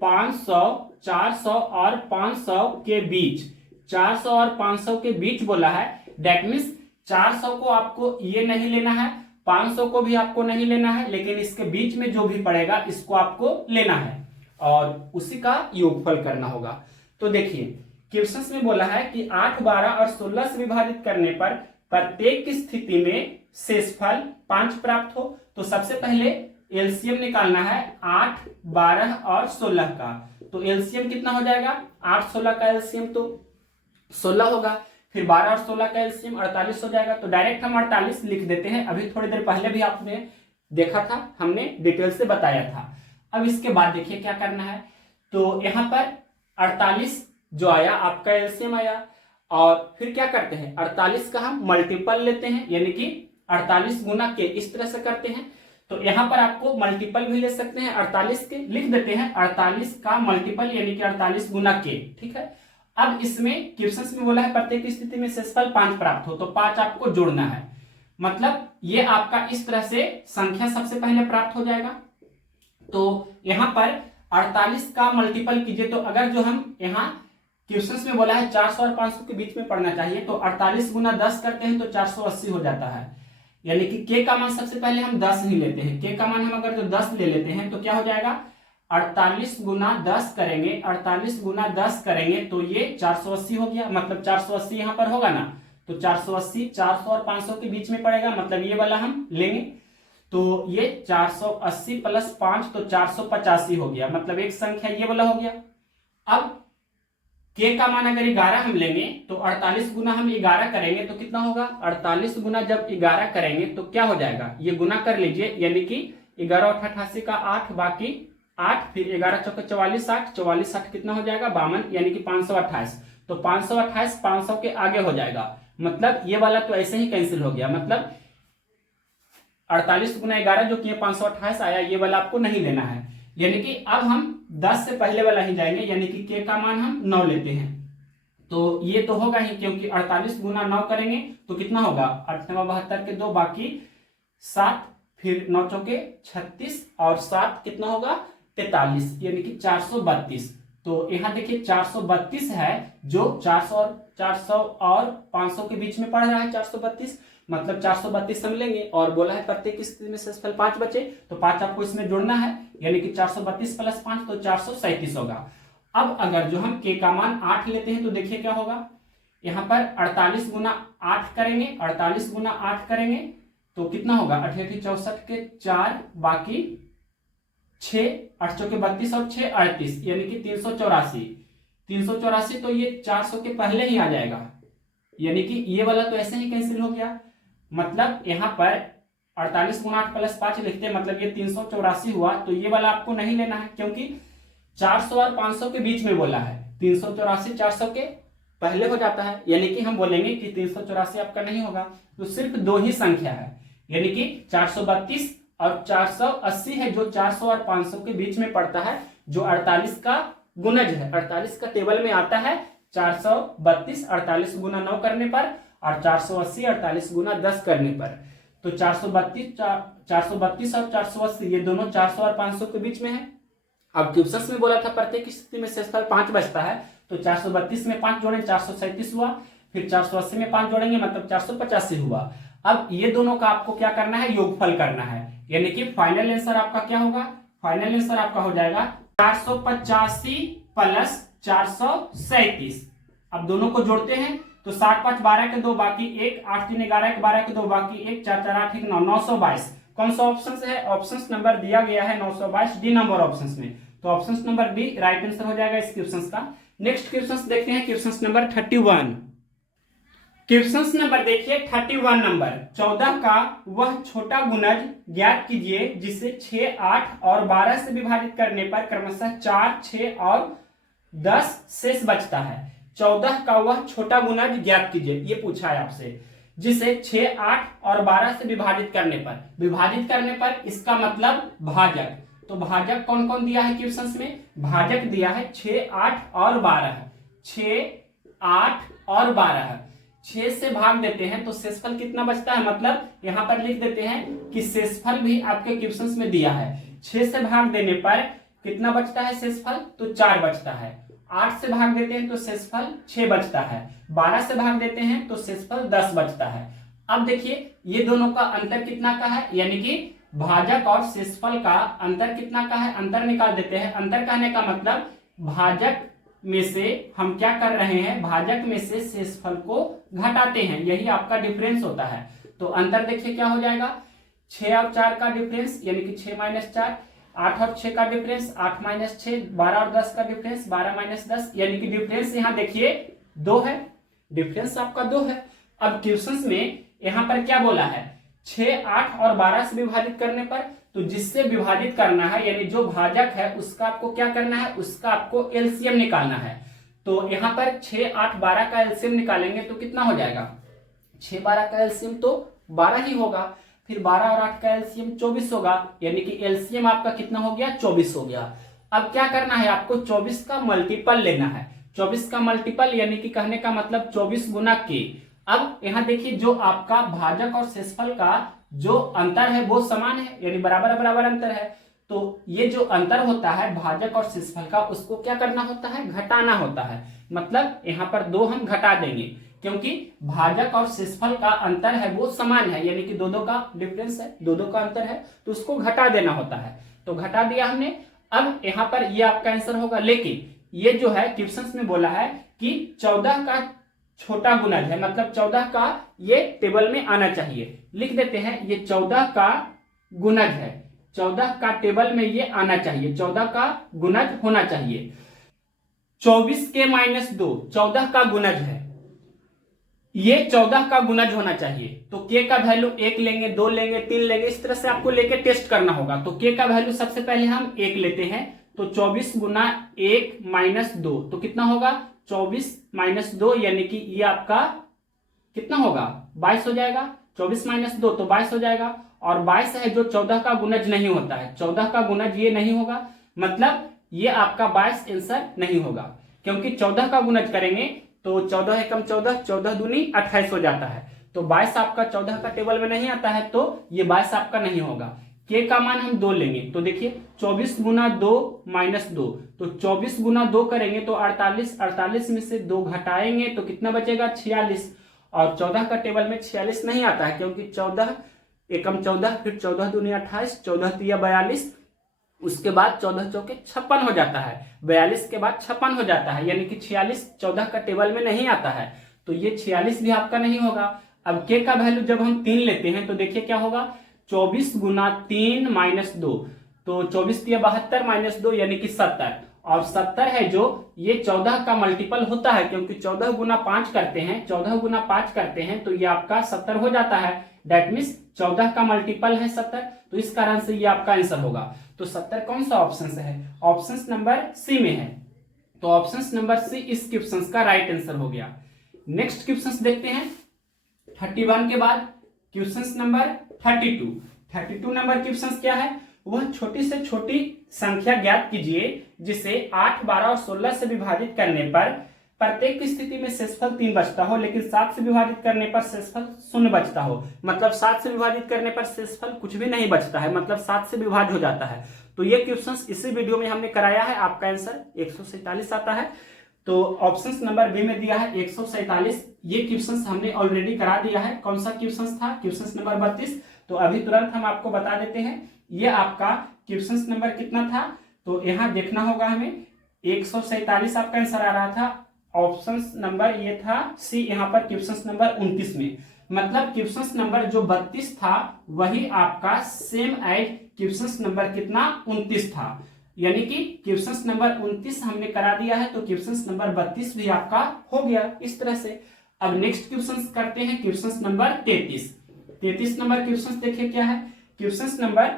500, 400 और 500 के बीच, 400 और 500 के बीच बोला है, दैट मीन्स 400 को आपको ये नहीं लेना है, 500 को भी आपको नहीं लेना है, लेकिन इसके बीच में जो भी पड़ेगा इसको आपको लेना है और उसी का योगफल करना होगा। तो देखिए क्वेश्चन में बोला है कि 8, 12 और 16 से विभाजित करने पर प्रत्येक स्थिति में शेषफल 5 प्राप्त हो। तो सबसे पहले एलसीएम निकालना है 8, 12 और 16 का, तो एलसीएम कितना हो जाएगा, 8, 16 का एलसीएम तो 16 होगा, फिर 12 और 16 का एलसीएम 48 हो जाएगा, तो डायरेक्ट हम 48 लिख देते हैं। अभी थोड़ी देर पहले भी आपने देखा था, हमने डिटेल से बताया था। अब इसके बाद देखिए क्या करना है, तो यहां पर 48 जो आया आपका एलसीएम आया, और फिर क्या करते हैं 48 का हम मल्टीपल लेते हैं, यानी कि 48 गुना के, इस तरह से करते हैं। तो यहां पर आपको मल्टीपल भी ले सकते हैं 48 के, लिख देते हैं 48 का मल्टीपल यानी कि 48 गुना के, ठीक है। अब इसमें क्वेश्चन में बोला है प्रत्येक स्थिति में शेषफल 5 प्राप्त हो, तो 5 आपको जोड़ना है, मतलब ये आपका इस तरह से संख्या सबसे पहले प्राप्त हो जाएगा। तो यहां पर 48 का मल्टीपल कीजिए, तो अगर जो हम यहाँ क्वेश्चन में बोला है 400 और 500 के बीच में पढ़ना चाहिए, तो 48 गुना 10 करते हैं तो 480 हो जाता है, यानी कि के का मान सबसे पहले हम 10 ही लेते हैं, के का मान हम अगर जो 10 ले लेते हैं तो क्या हो जाएगा 48 गुना 10 करेंगे, 48 गुना 10 करेंगे तो ये 480 हो गया, मतलब 480 यहाँ पर होगा ना, तो 480 400 और 500 के बीच में पड़ेगा, मतलब ये वाला हम लेंगे, तो ये 480 प्लस 5 तो 485 हो गया, मतलब एक संख्या ये वाला हो गया। अब के का मान अगर 11 हम लेंगे तो 48 गुना हम 11 करेंगे तो कितना होगा, 48 गुना जब 11 करेंगे तो क्या हो जाएगा, ये गुना कर लीजिए, यानी कि 11 और 88 का 8, बाकी 8, फिर 11 चौके 44, 60, 44, 60 कितना हो जाएगा 52, यानी कि 528, तो 528 500 के आगे हो जाएगा, मतलब ये वाला तो ऐसे ही कैंसिल हो गया, मतलब 48 गुना 11 जो कि 528 आया, ये वाला आपको नहीं लेना है, यानी कि अब हम 10 से पहले वाला ही जाएंगे, यानी कि के का मान हम 9 लेते हैं, तो ये तो होगा ही, क्योंकि 48 गुना 9 करेंगे तो कितना होगा 8 9 72 के 2, बाकी 7, फिर 9 चौके 36 और 7 कितना होगा 43, यानी कि 432। तो यहाँ देखिए 432 है, जो 400 और 500 के बीच में पड़ रहा है 432, मतलब 432 हम लेंगे, और बोला है प्रत्येक स्थिति में शेषफल 5 बचे, तो 5 आपको इसमें जोड़ना है, यानी कि 432 प्लस 5 तो 437 होगा। अब अगर जो हम के का मान 8 लेते हैं तो देखिए क्या होगा, यहाँ पर 48 गुना 8 करेंगे, 48 गुना 8 करेंगे तो कितना होगा 88 64 के 4, बाकी 6, 8 चौके 32 और 6 38, यानी कि 384, तो ये 400 के पहले ही आ जाएगा, यानी कि ये वाला तो ऐसे ही कैंसिल हो गया, मतलब यहाँ पर 48 गुना 8 प्लस 5 लिखते हैं, मतलब ये 384 हुआ, तो ये वाला आपको नहीं लेना है, क्योंकि 400 और 500 के बीच में बोला है, 384 400 के पहले हो जाता है, यानी कि हम बोलेंगे कि 384 आपका नहीं होगा। तो सिर्फ दो ही संख्या है, यानी कि 432 और 480 है, जो 400 और 500 के बीच में पड़ता है, जो 48 का गुणज है। 48 का टेबल में आता है 432 48 गुना 9 करने पर, और 480 48 गुना 10 करने पर। तो 432 और 480 ये दोनों 400 और 500 के बीच में है। अब क्वेश्चन में बोला था प्रत्येक स्थिति में शेषफल 5 बचता है, तो 432 में 5 जोड़े 437 हुआ, फिर 480 में 5 जोड़ेंगे मतलब 485 हुआ। अब ये दोनों का आपको क्या करना है, योगफल करना है, यानी कि फाइनल आंसर आपका क्या होगा, फाइनल आंसर आपका हो जाएगा 485 प्लस 437। अब दोनों को जोड़ते हैं तो 7 5 12 के 2 बाकी 1, 8 3 11 के 12 के 2 बाकी 1, 4 4 8 1 9, 922। कौन सा ऑप्शन है, ऑप्शन नंबर दिया गया है 922 डी नंबर ऑप्शन में, तो option number B right answer हो जाएगा इस क्वेश्चन का। नेक्स्ट क्वेश्चन देखते हैं, क्वेश्चन नंबर 31। क्वेश्चन नंबर देखिए 31 नंबर, 14 का वह छोटा गुणज ज्ञात कीजिए जिसे 6, 8 और 12 से विभाजित करने पर क्रमशः 4, 6 और 10 शेष बचता है। 14 का वह छोटा गुणज ज्ञात कीजिए, ये पूछा है आपसे, जिसे 6, 8 और 12 से विभाजित करने पर इसका मतलब भाजक। तो भाजक कौन कौन दिया है क्वेश्चन में, भाजक दिया है 6, 8 और 12, 6, 8 और 12। 6 से भाग देते हैं तो शेषफल कितना बचता है, मतलब यहां पर लिख देते हैं कि शेषफल भी आपके क्वेश्चन में दिया है। 6 से भाग देने पर कितना बचता है शेषफल, तो 4 बचता है। 8 से भाग देते हैं तो शेषफल 6 बचता है। 12 से भाग देते हैं तो शेषफल 10 बचता है। अब देखिए ये दोनों का अंतर कितना का है, यानी कि भाजक और शेषफल का अंतर कितना का है, अंतर निकाल देते हैं। अंतर कहने का मतलब भाजक में से हम क्या कर रहे हैं, भाजक में से शेषफल को घटाते हैं, यही आपका डिफरेंस होता है। तो अंतर देखिए क्या हो जाएगा, 6 और 4 का डिफरेंस यानी कि 6 - 4, 8 और 6 का डिफरेंस 8 - 6, 12 और 10 का डिफरेंस 12 - 10, यानी कि डिफरेंस यहाँ देखिए 2 है, डिफरेंस आपका 2 है। अब क्वेश्चन में यहाँ पर क्या बोला है, 6, 8 और 12 से विभाजित करने पर, तो जिससे विभाजित करना है यानी जो भाजक है उसका आपको क्या करना है, उसका आपको एलसीएम निकालना है। तो यहाँ पर 6, 8, 12 का एलसीएम निकालेंगे तो कितना हो जाएगा, 6, 12 का एलसीएम तो 12 ही होगा, फिर 12 और 8 का एलसीएम 24 होगा, यानी कि एलसीएम आपका कितना हो गया, 24 हो गया। अब क्या करना है, आपको 24 का मल्टीपल लेना है। 24 का मल्टीपल यानी कि कहने का मतलब 24 गुना के। अब यहाँ देखिए जो आपका भाजक और शेषफल का जो अंतर है वो समान है, यानी बराबर बराबर अंतर है। तो ये जो अंतर होता है भाजक और शेषफल का, उसको क्या करना होता है, घटाना होता है। मतलब यहाँ पर 2 हम घटा देंगे, क्योंकि भाजक और शेषफल का अंतर है वो समान है, यानी कि दो का डिफरेंस है, दो का अंतर है, तो उसको घटा देना होता है। तो घटा दिया हमने। अब यहाँ पर ये आपका आंसर होगा, लेकिन ये जो है क्वेश्चन में बोला है कि 14 का छोटा गुणज है, मतलब 14 का ये टेबल में आना चाहिए। लिख देते हैं ये 14 का गुणज है, 14 का टेबल में ये आना चाहिए, 14 का गुणज होना चाहिए। 24 के -2 14 का गुणज है, ये 14 का गुणज होना चाहिए। तो के का वैल्यू 1 लेंगे, 2 लेंगे, 3 लेंगे, इस तरह से आपको लेके टेस्ट करना होगा। तो के का वैल्यू सबसे पहले हम 1 लेते हैं, तो 24 गुना 1 - 2 तो कितना होगा, 24 - 2 यानी कि ये आपका कितना होगा, 22 हो जाएगा। 24 - 2 तो 22 हो जाएगा, और 22 है जो 14 का गुणज नहीं होता है, 14 का गुणज ये नहीं होगा, मतलब ये आपका 22 आंसर नहीं होगा, क्योंकि 14 का गुणज करेंगे तो 14 एकम 14, 14 दूनी 28 हो जाता है। तो 22 आपका 14 का टेबल में नहीं आता है, तो ये 22 आपका नहीं होगा। के का मान हम 2 लेंगे, तो देखिए 24 गुना 2 - 2, तो 24 गुना 2 करेंगे तो 48, 48 में से 2 घटाएंगे तो कितना बचेगा, 46। और 14 का टेबल में 46 नहीं आता है, क्योंकि 14 एकम 14, फिर 14 दूनी 28, 14 तिया 42, उसके बाद 14 चौके 56 हो जाता है, 42 के बाद 56 हो जाता है, यानी कि 46 14 का टेबल में नहीं आता है, तो ये 46 भी आपका नहीं होगा। अब के का वैल्यू जब हम 3 लेते हैं तो देखिए क्या होगा, 24 गुना 3 - 2, तो 24 तिया 72 - 2 यानी कि 70, और 70 है जो ये 14 का मल्टीपल होता है, क्योंकि 14 गुना 5 करते हैं, 14 गुना 5 करते हैं तो ये आपका 70 हो जाता है। दैट मीन्स 14 का मल्टीपल है 70, तो इस कारण से ये आपका आंसर होगा। तो 70 कौन सा ऑप्शन है, ऑप्शन नंबर सी में है। तो ऑप्शन नंबर सी इस क्वेश्चन का राइट आंसर हो गया। नेक्स्ट क्वेश्चन देखते हैं 31 के बाद क्वेश्चन नंबर 32 नंबर क्वेश्चन क्या है, वह छोटी से छोटी संख्या ज्ञात कीजिए जिसे 8, 12 और 16 से विभाजित करने पर प्रत्येक स्थिति में शेषफल 3 बचता हो, लेकिन 7 से विभाजित करने पर शेषफल 0 बचता हो। मतलब 7 से विभाजित करने पर शेषफल कुछ भी नहीं बचता है, मतलब 7 से विभाज्य हो जाता है। तो ये क्वेश्चन इसी वीडियो में हमने कराया है, आपका आंसर 147 आता है। तो ऑप्शन नंबर बी में दिया है 147। ये क्वेश्चन हमने ऑलरेडी करा दिया है। कौन सा क्वेश्चन था, क्वेश्चन नंबर 32। तो अभी तुरंत हम आपको बता देते हैं ये आपका क्वेश्चन नंबर कितना था। तो यहाँ देखना होगा हमें 147 आपका आंसर आ रहा था। ऑप्शन नंबर ये था सी, यहाँ पर क्वेश्चन नंबर 29 में, मतलब क्वेश्चन नंबर जो 32 था वही आपका सेम एज क्वेश्चन नंबर कितना 29 था, यानी कि क्वेश्चन नंबर 29 हमने करा दिया है, तो क्वेश्चन नंबर 32 भी आपका हो गया इस तरह से। अब नेक्स्ट क्वेश्चन करते हैं क्वेश्चन नंबर 33 नंबर क्वेश्चन देखिए क्या है, क्वेश्चन नंबर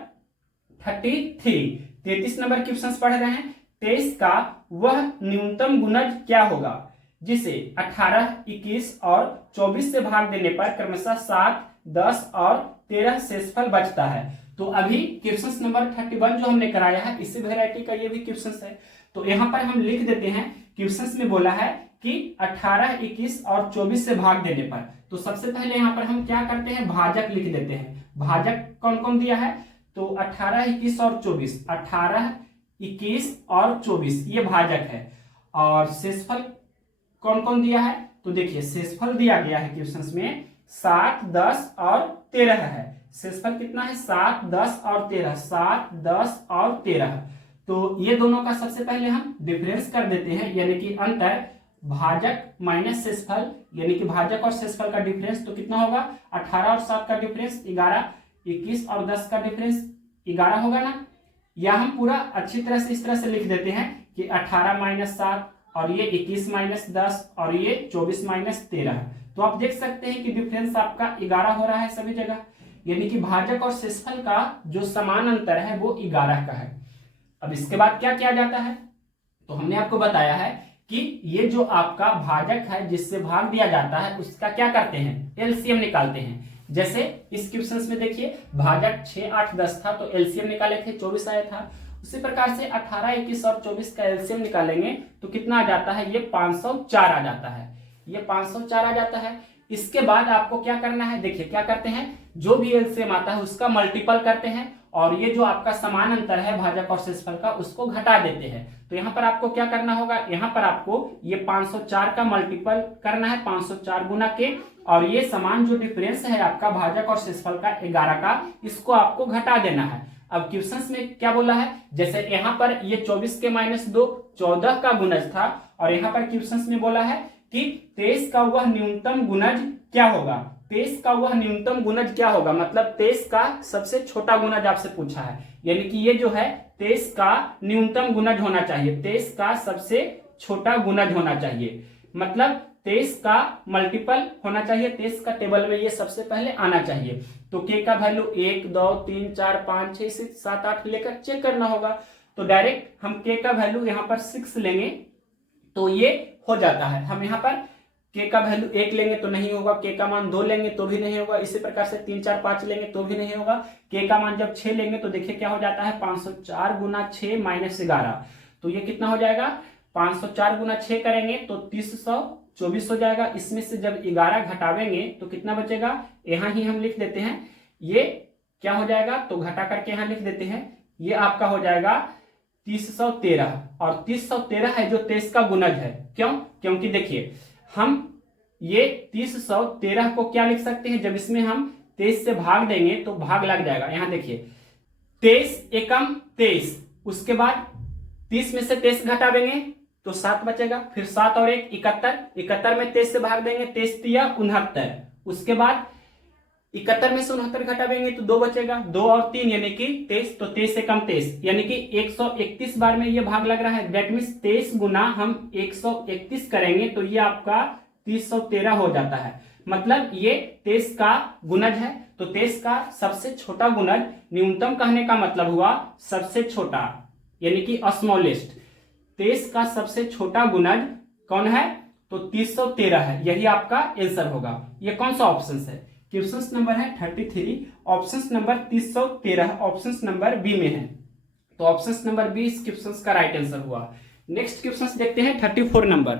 33 नंबर क्वेश्चन पढ़ रहे हैं। 23 का वह न्यूनतम गुणज क्या होगा जिसे 18, 21 और 24 से भाग देने पर क्रमशः 7, 10 और 13 शेषफल बचता है। तो अभी क्वेश्चन नंबर 31 जो हमने कराया है इसी वैरायटी का ये भी क्वेश्चन है। तो यहाँ पर हम लिख देते हैं, क्वेश्चन में बोला है कि 18, 21 और 24 से भाग देने पर, तो सबसे पहले यहाँ पर हम क्या करते हैं, भाजक लिख देते हैं। भाजक कौन कौन दिया है, तो 18, 21 और 24, 18, 21 और 24 ये भाजक है। और शेषफल कौन कौन दिया है, तो देखिए शेषफल दिया गया है क्वेश्चन में 7, 10 और 13 है। शेषफल कितना है, 7, 10 और 13, 7, 10 और 13। तो ये दोनों का सबसे पहले हम डिफरेंस कर देते हैं, यानी कि अंतर भाजक माइनस शेषफल, यानी कि भाजक और शेषफल का डिफरेंस तो कितना होगा, 18 और 7 का डिफरेंस 11, 21 और 10 का डिफरेंस 11 होगा ना। या हम पूरा अच्छी तरह से इस तरह से लिख देते हैं कि 18 माइनस 7 और ये 21 माइनस 10 और ये 24 माइनस 13। तो आप देख सकते हैं कि डिफरेंस आपका 11 हो रहा है सभी जगह, यानी कि भाजक और शेषफल का जो समान अंतर है वो 11 का है। अब इसके बाद क्या किया जाता है, तो हमने आपको बताया है कि ये जो आपका भाजक है जिससे भाग दिया जाता है उसका क्या करते हैं, एलसीएम निकालते हैं। जैसे इस क्वेश्चन में देखिए भाजक 6, 8, 10 था तो एलसीएम निकाले थे 24 आया था। उसी प्रकार से 18, 21 और 24 का एलसीएम निकालेंगे तो कितना आ जाता है, ये 504 आ जाता है, ये 504 आ जाता है। इसके बाद आपको क्या करना है, देखिए क्या करते हैं, जो भी एलसीएम आता है उसका मल्टीपल करते हैं और ये जो आपका समान अंतर है भाजक और शेषफल का उसको घटा देते हैं। तो यहाँ पर आपको क्या करना होगा, यहाँ पर आपको ये 504 का मल्टीपल करना है 504 गुना के, और ये समान जो डिफरेंस है आपका भाजक और शेषफल का 11 का, इसको आपको घटा देना है। अब क्वेश्चन में क्या बोला है, जैसे यहाँ पर ये 24 के -2 14 का गुणज था, और यहाँ पर क्वेश्चन में बोला है कि 23 का वह न्यूनतम गुणज क्या होगा। 23 का वह न्यूनतम गुणज क्या होगा, मतलब 23 का सबसे छोटा गुणज आपसे पूछा है, यानी कि ये जो है 23 का न्यूनतम गुणज होना चाहिए, 23 का सबसे छोटा गुणज होना चाहिए, मतलब 23 का मल्टीपल होना चाहिए, 23 का टेबल में ये सबसे पहले आना चाहिए। तो के का वैल्यू 1, 2, 3, 4, 5, 6, 7, 8 लेकर चेक करना होगा। तो डायरेक्ट हम के का वैल्यू यहाँ पर 6 लेंगे तो ये हो जाता है। हम यहाँ पर के का वैल्यू 1 लेंगे तो नहीं होगा, के का मान 2 लेंगे तो भी नहीं होगा, इसी प्रकार से 3, 4, 5 लेंगे तो भी नहीं होगा। के का मान जब 6 लेंगे तो देखिए क्या हो जाता है, 504 गुना 6 माइनस 11, तो ये कितना हो जाएगा, 504 गुना 6 करेंगे तो 324 हो जाएगा। इसमें से जब 11 घटावेंगे तो कितना बचेगा, यहाँ ही हम लिख देते हैं, ये क्या हो जाएगा, तो घटा करके यहाँ लिख देते हैं, ये आपका हो जाएगा 313, और 313 है जो 23 का गुणज है। क्यों, क्योंकि देखिए हम ये 313 को क्या लिख सकते हैं, जब इसमें हम 23 से भाग देंगे तो भाग लग जाएगा। यहाँ देखिए 23 एकम 23, उसके बाद 30 में से 23 घटावेंगे तो 7 बचेगा, फिर 7 और 1 71, 71 में 23 से भाग देंगे, 23 तिया 69, उसके बाद 71 में से 69 घटावेंगे तो 2 बचेगा, 2 और 3 यानी कि 23, तो 23 से कम 23, यानी कि 131 बार में ये भाग लग रहा है। दैट मीन्स 23 गुना हम 131 करेंगे तो ये आपका 313 हो जाता है, मतलब ये 23 का गुणज है। तो 23 का सबसे छोटा गुणज, न्यूनतम कहने का मतलब हुआ सबसे छोटा, यानी कि स्मॉलेस्ट। 23 का सबसे छोटा गुणज कौन है? तो 313 है। यही आपका आंसर होगा। ये कौन सा ऑप्शन है? क्वेश्चन नंबर है 33, option number 313 option number B में है। तो ऑप्शन नंबर बी इस क्वेश्चन का राइट आंसर हुआ। नेक्स्ट क्वेश्चन देखते हैं 34 नंबर।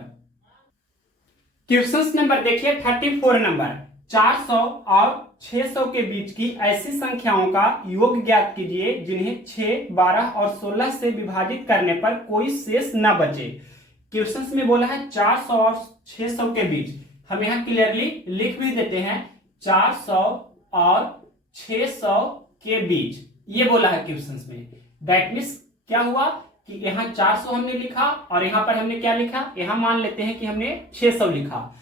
क्वेश्चन नंबर देखिए 34 नंबर, 400 और 600 के बीच की ऐसी संख्याओं का योग ज्ञात कीजिए जिन्हें 6, 12 और 16 से विभाजित करने पर कोई शेष न बचे। क्वेश्चन में बोला है 400 और 600 के बीच। हम यहाँ क्लियरली लिख भी देते हैं 400 और 600 के बीच, ये बोला है क्वेश्चन में। दैट मीन्स क्या हुआ कि यहाँ 400 हमने लिखा और यहाँ पर हमने क्या लिखा, यहाँ मान लेते हैं कि हमने 600 लिखा।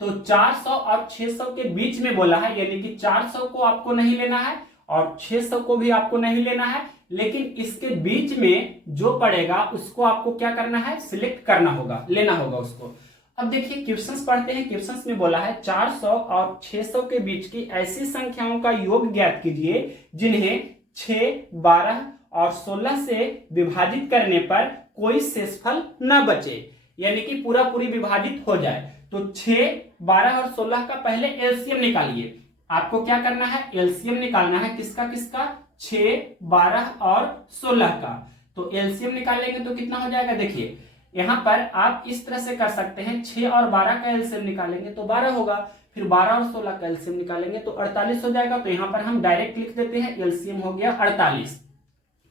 तो 400 और 600 के बीच में बोला है, यानी कि 400 को आपको नहीं लेना है और 600 को भी आपको नहीं लेना है, लेकिन इसके बीच में जो पड़ेगा उसको आपको क्या करना है, सिलेक्ट करना होगा, लेना होगा उसको। अब देखिए क्वेश्चंस पढ़ते हैं। क्वेश्चंस में बोला है 400 और 600 के बीच की ऐसी संख्याओं का योग ज्ञात कीजिए जिन्हें 6, 12 और 16 से विभाजित करने पर कोई शेषफल न बचे, यानी कि पूरा पूरी विभाजित हो जाए। तो 6, 12 और 16 का पहले एलसीएम निकालिए। आपको क्या करना है, एलसीएम निकालना है। किसका किसका? 6, 12 और 16 का। तो एलसीएम निकालेंगे तो कितना हो जाएगा, देखिए यहां पर आप इस तरह से कर सकते हैं, 6 और 12 का एलसीएम निकालेंगे तो 12 होगा, फिर 12 और 16 का एलसीएम निकालेंगे तो 48 हो जाएगा। तो यहां पर हम डायरेक्ट लिख देते हैं, एलसीएम हो गया 48।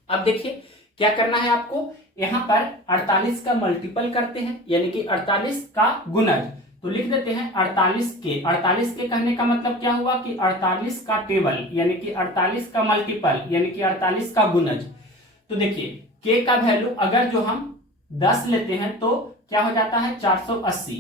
अब देखिए क्या करना है आपको, यहां पर 48 का मल्टीपल करते हैं, यानी कि 48 का गुणज। तो लिख देते हैं 48 के। 48 के कहने का मतलब क्या हुआ कि 48 का टेबल, यानी कि 48 का मल्टीपल, यानी कि 48 का गुणज। तो देखिए के का वैल्यू अगर जो हम 10 लेते हैं तो क्या हो जाता है, 480।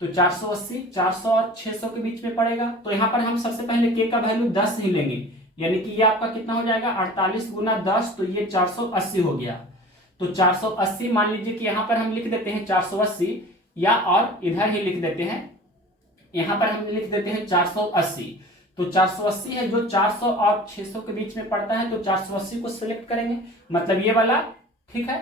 तो 480 400 और 600 के बीच में पड़ेगा। तो यहां पर हम सबसे पहले के का वैल्यू 10 ही लेंगे, यानी कि ये आपका कितना हो जाएगा, 48 गुना 10, तो ये 480 हो गया। तो 480 मान लीजिए कि यहां पर हम लिख देते हैं 480, या और इधर ही लिख देते हैं, यहां पर हम लिख देते हैं 480। तो 480 है जो 400 और 600 के बीच में पड़ता है, तो 480 को सिलेक्ट करेंगे, मतलब ये वाला। ठीक है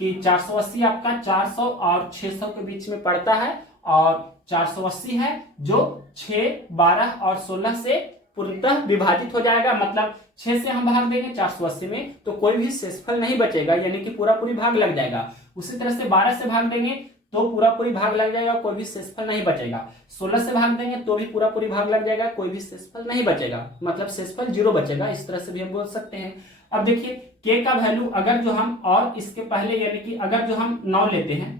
कि 480 आपका 400 और 600 के बीच में पड़ता है, और 480 है जो 6, 12 और 16 से पूर्णतः विभाजित हो जाएगा। मतलब 6 से हम भाग देंगे 480 में तो कोई भी शेषफल नहीं बचेगा, यानी कि पूरा पूरी भाग लग जाएगा। उसी तरह से 12 से भाग देंगे तो पूरा पूरी भाग लग जाएगा, कोई भी शेषफल नहीं बचेगा। 16 से भाग देंगे तो भी पूरा पूरी भाग लग जाएगा, कोई भी शेषफल नहीं बचेगा, मतलब शेषफल 0 बचेगा। इस तरह से भी हम बोल सकते हैं। अब देखिए के का वैल्यू अगर जो हम और इसके पहले, यानी कि अगर जो हम 9 लेते हैं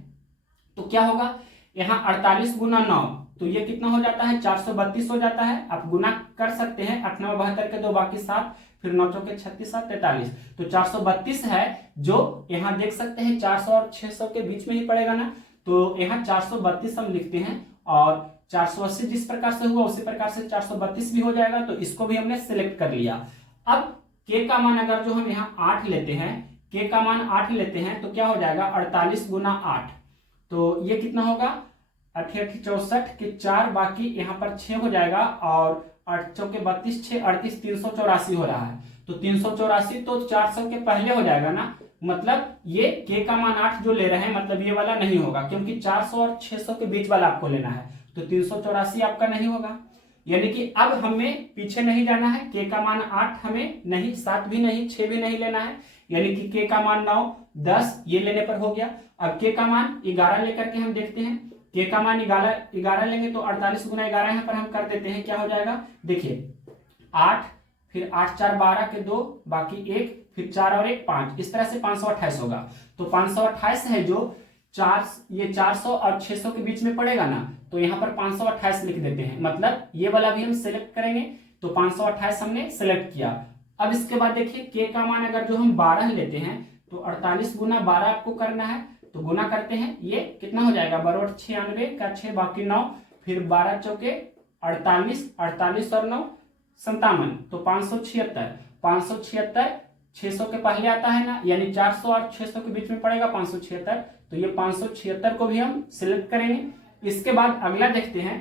तो क्या होगा, यहाँ 48 गुना 9, तो ये कितना हो जाता है, 432 हो जाता है। आप गुना कर सकते हैं, 8 9 72 के 2 बाकी 7, फिर 9 चौके 36 7 43, तो 432 है जो यहाँ देख सकते हैं 400 और 600 के बीच में ही पड़ेगा ना। तो यहाँ 432 हम लिखते हैं, और 480 जिस प्रकार से हुआ उसी प्रकार से 432 भी हो जाएगा। तो इसको भी हमने सिलेक्ट कर लिया। अब के का मान अगर जो हम यहाँ 8 लेते हैं, के का मान 8 लेते हैं तो क्या हो जाएगा, 48 गुना 8, तो ये कितना होगा, 8 64 के 4 बाकी यहाँ पर 6 हो जाएगा, और 8 चौके 32 6 38 384 हो रहा है। तो 384 तो 400 के पहले हो जाएगा ना, मतलब ये के का मान 8 जो ले रहे हैं, मतलब ये वाला नहीं होगा, क्योंकि 400 और 600 के बीच वाला आपको लेना है। तो 384 आपका नहीं होगा, यानी कि अब हमें पीछे नहीं जाना है। के का मान 8 हमें नहीं, 7 भी नहीं, 6 भी नहीं लेना है, यानी कि के का मान 9 10 ये लेने पर हो गया। अब के का मान 11 लेकर के हम देखते हैं। के का मान 11 लेंगे तो 48 गुना 11 यहाँ पर हम कर देते हैं, क्या हो जाएगा, देखिए 8, फिर 8 4 12 के 2 बाकी 1, फिर 4 और 1 5, इस तरह से 528 होगा। तो 528 है जो 400 और 600 के बीच में पड़ेगा ना, तो यहाँ पर 528 लिख देते हैं, मतलब ये वाला भी हम सिलेक्ट करेंगे। तो 528 हमने सिलेक्ट किया। अब इसके बाद देखिए के का मान अगर जो हम 12 लेते हैं तो 48 गुना 12 आपको करना है, तो गुना करते हैं, ये कितना हो जाएगा, बरोबर 96 का 6 बाकी 9, फिर 12 चौके 48, 48 और 9 57, तो 576। 576 600 के पहले आता है ना, यानी 400 और 600 के बीच में पड़ेगा 576, तो ये 576 को भी हम सिलेक्ट करेंगे। इसके बाद अगला देखते हैं,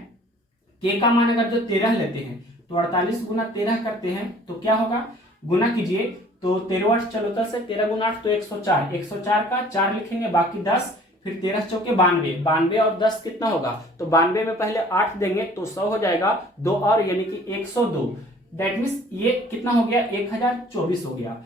के का मान अगर जो 13 लेते हैं तो 48 गुना 13 करते हैं तो क्या होगा, गुना कीजिए तो 13 8 चलो 10 से 13 गुना 8 तो 104, 104 का 4 लिखेंगे बाकी 10, फिर 13 चौके 92, 92 और 10 कितना होगा, तो 92 में पहले 8 देंगे तो 100 हो जाएगा, 2 और यानी कि 102। दैट मीन्स ये कितना हो गया, 1024 हो गया।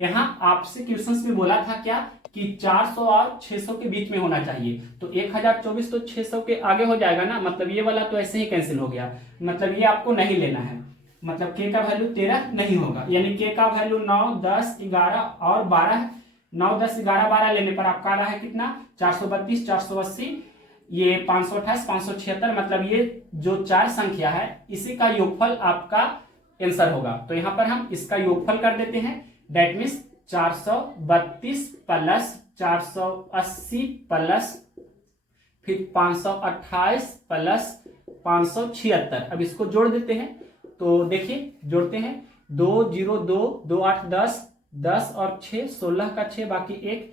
यहाँ आपसे क्वेश्चंस में बोला था क्या कि 400 और 600 के बीच में होना चाहिए, तो 1024 तो 600 के आगे हो जाएगा ना, मतलब ये वाला तो ऐसे ही कैंसिल हो गया, मतलब ये आपको नहीं लेना है, मतलब के का वैल्यू 13 नहीं होगा, यानी के का वैल्यू 9, 10, 11 और 12, 9, 10, 11, 12 लेने पर आपका आ रहा है कितना, 432, 480, ये 528, 576, मतलब ये जो 4 संख्या है इसी का योगफल आपका आंसर होगा। तो यहां पर हम इसका योगफल कर देते हैं, दैट मीन्स 432 प्लस 480 प्लस फिर 528 प्लस 576, अब इसको जोड़ देते हैं, तो देखिए जोड़ते हैं, 2 0 2 2 8 10, 10 और 6 16 का 6 बाकी 1,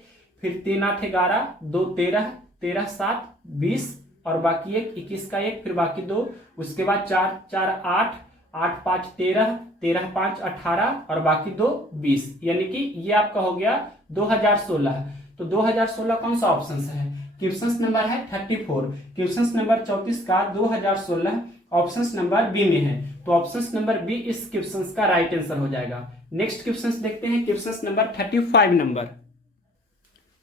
फिर 3 8 11, 2 13, 13 7 20 और बाकी 1 21 का 1, फिर बाकी 2, उसके बाद 4 4 8, 8 5 13, 13 5 18 और बाकी 2 20, यानी कि ये आपका हो गया 2016। तो 2016 कौन सा ऑप्शन है, क्वेश्चन नंबर है 34, क्वेश्चन नंबर 34 का 2016 ऑप्शन नंबर बी में है, तो ऑप्शन नंबर बी इस क्वेश्चन का राइट आंसर हो जाएगा। नेक्स्ट क्वेश्चन देखते हैं, question number 35 number,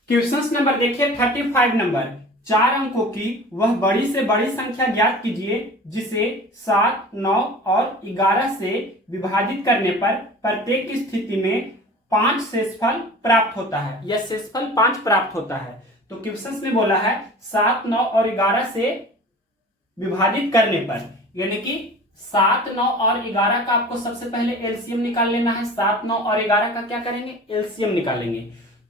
question number देखिए 35 नंबर, 4 अंकों की वह बड़ी से बड़ी संख्या ज्ञात कीजिए जिसे 7, 9 और 11 से विभाजित करने पर प्रत्येक स्थिति में 5 शेषफल प्राप्त होता है, यह शेषफल 5 प्राप्त होता है। तो क्वेश्चन में बोला है 7, 9 और 11 से विभाजित करने पर, यानी कि 7, 9 और 11 का आपको सबसे पहले एलसीएम निकाल लेना है। 7, 9 और 11 का क्या करेंगे, एलसीएम निकालेंगे।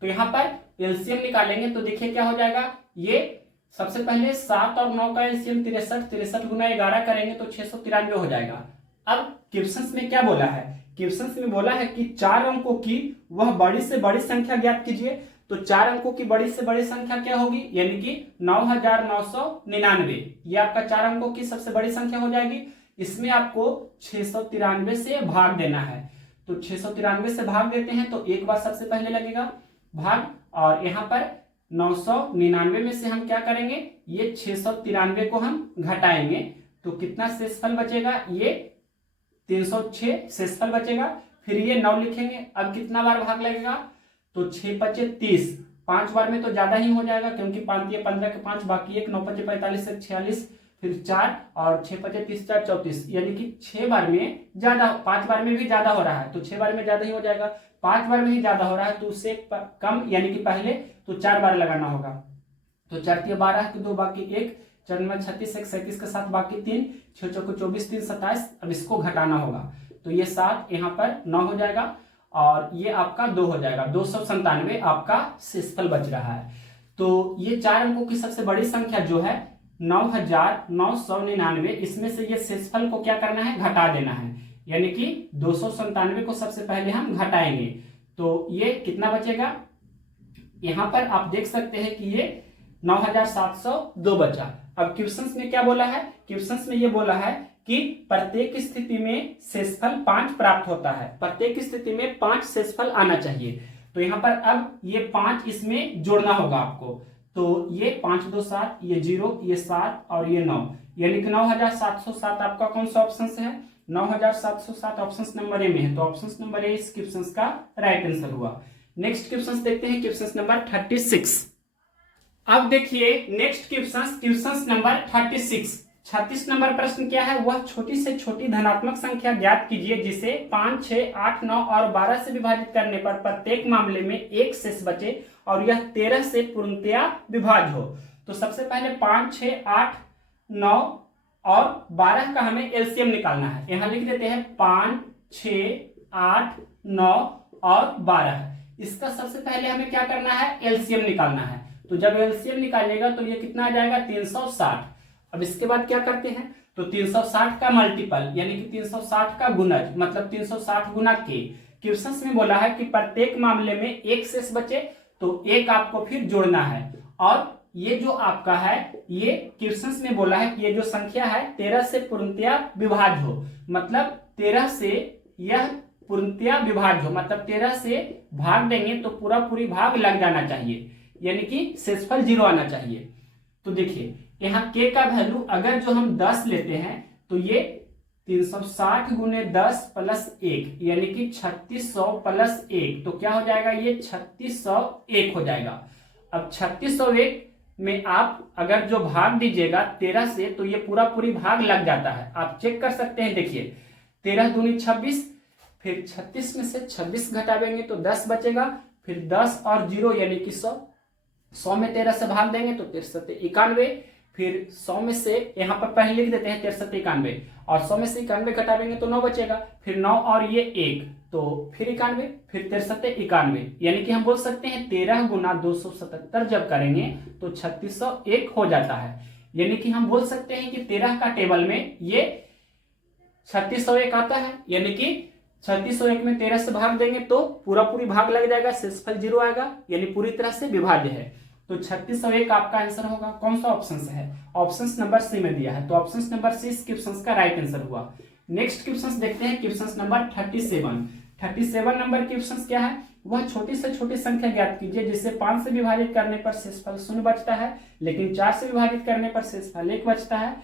तो यहां पर एलसीएम निकालेंगे तो देखिए क्या हो जाएगा, ये सबसे पहले 7 और 9 का एलसीएम 63, 63 गुना 11 करेंगे तो 693 हो जाएगा। अब क्वेश्चन में क्या बोला है, क्वेश्चन में बोला है कि 4 अंकों की वह बड़ी से बड़ी संख्या ज्ञात कीजिए, तो 4 अंकों की बड़ी से बड़ी संख्या क्या होगी, यानी कि 9999, ये आपका 4 अंकों की सबसे बड़ी संख्या हो जाएगी। इसमें आपको 693 से भाग देना है, तो 693 से भाग देते हैं तो एक बार सबसे पहले लगेगा भाग, और यहाँ पर 999 में से हम क्या करेंगे, ये 693 को हम घटाएंगे तो कितना शेषफल बचेगा, ये 306 शेषफल बचेगा। फिर ये 9 लिखेंगे, अब कितना बार भाग लगेगा, तो 6 5 30, 5 बार में तो ज्यादा ही हो जाएगा क्योंकि 5 ये 15 के 5 बाकी 1, 9 5 45 से 46, फिर 4 और 6 5 30 4 34, यानी कि 6 बार में ज्यादा, 5 बार में भी ज्यादा हो रहा है तो 6 बार में ज्यादा ही हो जाएगा, 5 बार में ही ज्यादा हो रहा है तो उससे कम, यानी कि पहले तो 4 बार लगाना होगा। तो 4 3 12 के 2 बाकी 1, 4 9 36, 1 37 के 7 बाकी 3, 6 4 24, 3 27, अब इसको घटाना होगा तो ये 7 यहाँ पर 9 हो जाएगा और ये आपका 2 हो जाएगा, 297 आपका शेषफल बच रहा है। तो ये 4 अंकों की सबसे बड़ी संख्या जो है 9999, इसमें से ये शेषफल को क्या करना है, घटा देना है, यानी कि 297 को सबसे पहले हम घटाएंगे तो ये कितना बचेगा, यहां पर आप देख सकते हैं कि ये 9702 बचा। अब क्वेश्चन में क्या बोला है, क्वेश्चन में ये बोला है कि प्रत्येक स्थिति में शेषफल 5 प्राप्त होता है, प्रत्येक स्थिति में 5 शेषफल आना चाहिए। तो यहाँ पर अब ये 5 इसमें जोड़ना होगा आपको, तो ये 5 2 7, ये 0, ये 7 और ये 9, यानी कि 9707 आपका कौन सा ऑप्शन है, 9707 ऑप्शन नंबर ए में है, तो ऑप्शन नंबर ए इस क्वेश्चन का राइट आंसर हुआ। नेक्स्ट क्वेश्चन देखते हैं, क्वेश्चन नंबर 36। अब देखिए next question, question number 36, 36 number प्रश्न क्या है, वह छोटी से छोटी धनात्मक संख्या ज्ञात कीजिए जिसे 5, 6, 8, 9 और 12 से विभाजित करने पर प्रत्येक मामले में एक शेष बचे और यह 13 से पूर्णतया विभाज्य हो। तो सबसे पहले 5, 6, 8, 9 और 12 का हमें एलसीएम निकालना है। यहां लिख देते हैं 5, 6, 8, 9 और 12, इसका सबसे पहले हमें क्या करना है, एलसीएम निकालना है। तो जब एलसीएम निकालिएगा तो ये कितना आ जाएगा, 360। अब इसके बाद क्या करते हैं, तो 360 का मल्टीपल यानी कि 360 का गुणज, मतलब 360 गुना के। क्वेश्चन में बोला है कि प्रत्येक मामले में एक शेष बचे तो एक आपको फिर जोड़ना है, और ये जो आपका है, ये क्वेश्चन में बोला है कि ये जो संख्या है 13 से पूर्णतया विभाज्य हो, मतलब 13 से यह पूर्णतया विभाज्य हो, मतलब 13 से भाग देंगे तो पूरा पूरी भाग लग जाना चाहिए। यानी कि शेषफल 0 आना चाहिए। तो देखिए यहाँ k का वैल्यू अगर जो हम 10 लेते हैं तो ये 360 गुने 10 प्लस 1 यानी कि 3600 प्लस 1, तो क्या हो जाएगा, ये 3601 हो जाएगा। अब 3601 में आप अगर जो भाग दीजिएगा 13 से तो ये पूरा पूरी भाग लग जाता है, आप चेक कर सकते हैं। देखिए 13 दूनी 26, फिर 36 में से 26 घटावेंगे तो 10 बचेगा, फिर 10 और 0 यानी कि 100, 100 में 13 से भाग देंगे तो 9391, फिर 100 में से यहाँ पर पहले लिख देते हैं 9391, और 100 में से 91 घटावेंगे तो 9 बचेगा, फिर 9 और ये 1 तो फिर 91, फिर 9391, यानी कि हम बोल सकते हैं 13 गुना 277 जब करेंगे तो 3601 हो जाता है। यानी कि हम बोल सकते हैं कि 13 का टेबल में ये 3601 आता है, यानी कि 3601 में 13 से भाग देंगे तो पूरा पूरी भाग लग जाएगा, शेषफल 0 आएगा, यानी पूरी तरह से विभाज्य है। तो 3601 आपका आंसर होगा। कौन सा ऑप्शन है, ऑप्शन नंबर सी में दिया है, तो ऑप्शन नंबर सी इस क्वेश्चन का राइट आंसर हुआ। नेक्स्ट क्वेश्चन देखते हैं, क्वेश्चन नंबर 37 नंबर क्वेश्चन क्या है, वह छोटी से छोटी संख्या ज्ञात कीजिए जिसे 5 से विभाजित करने पर शेषफल 0 बचता है, लेकिन 4 से विभाजित करने पर शेषफल 1 बचता है,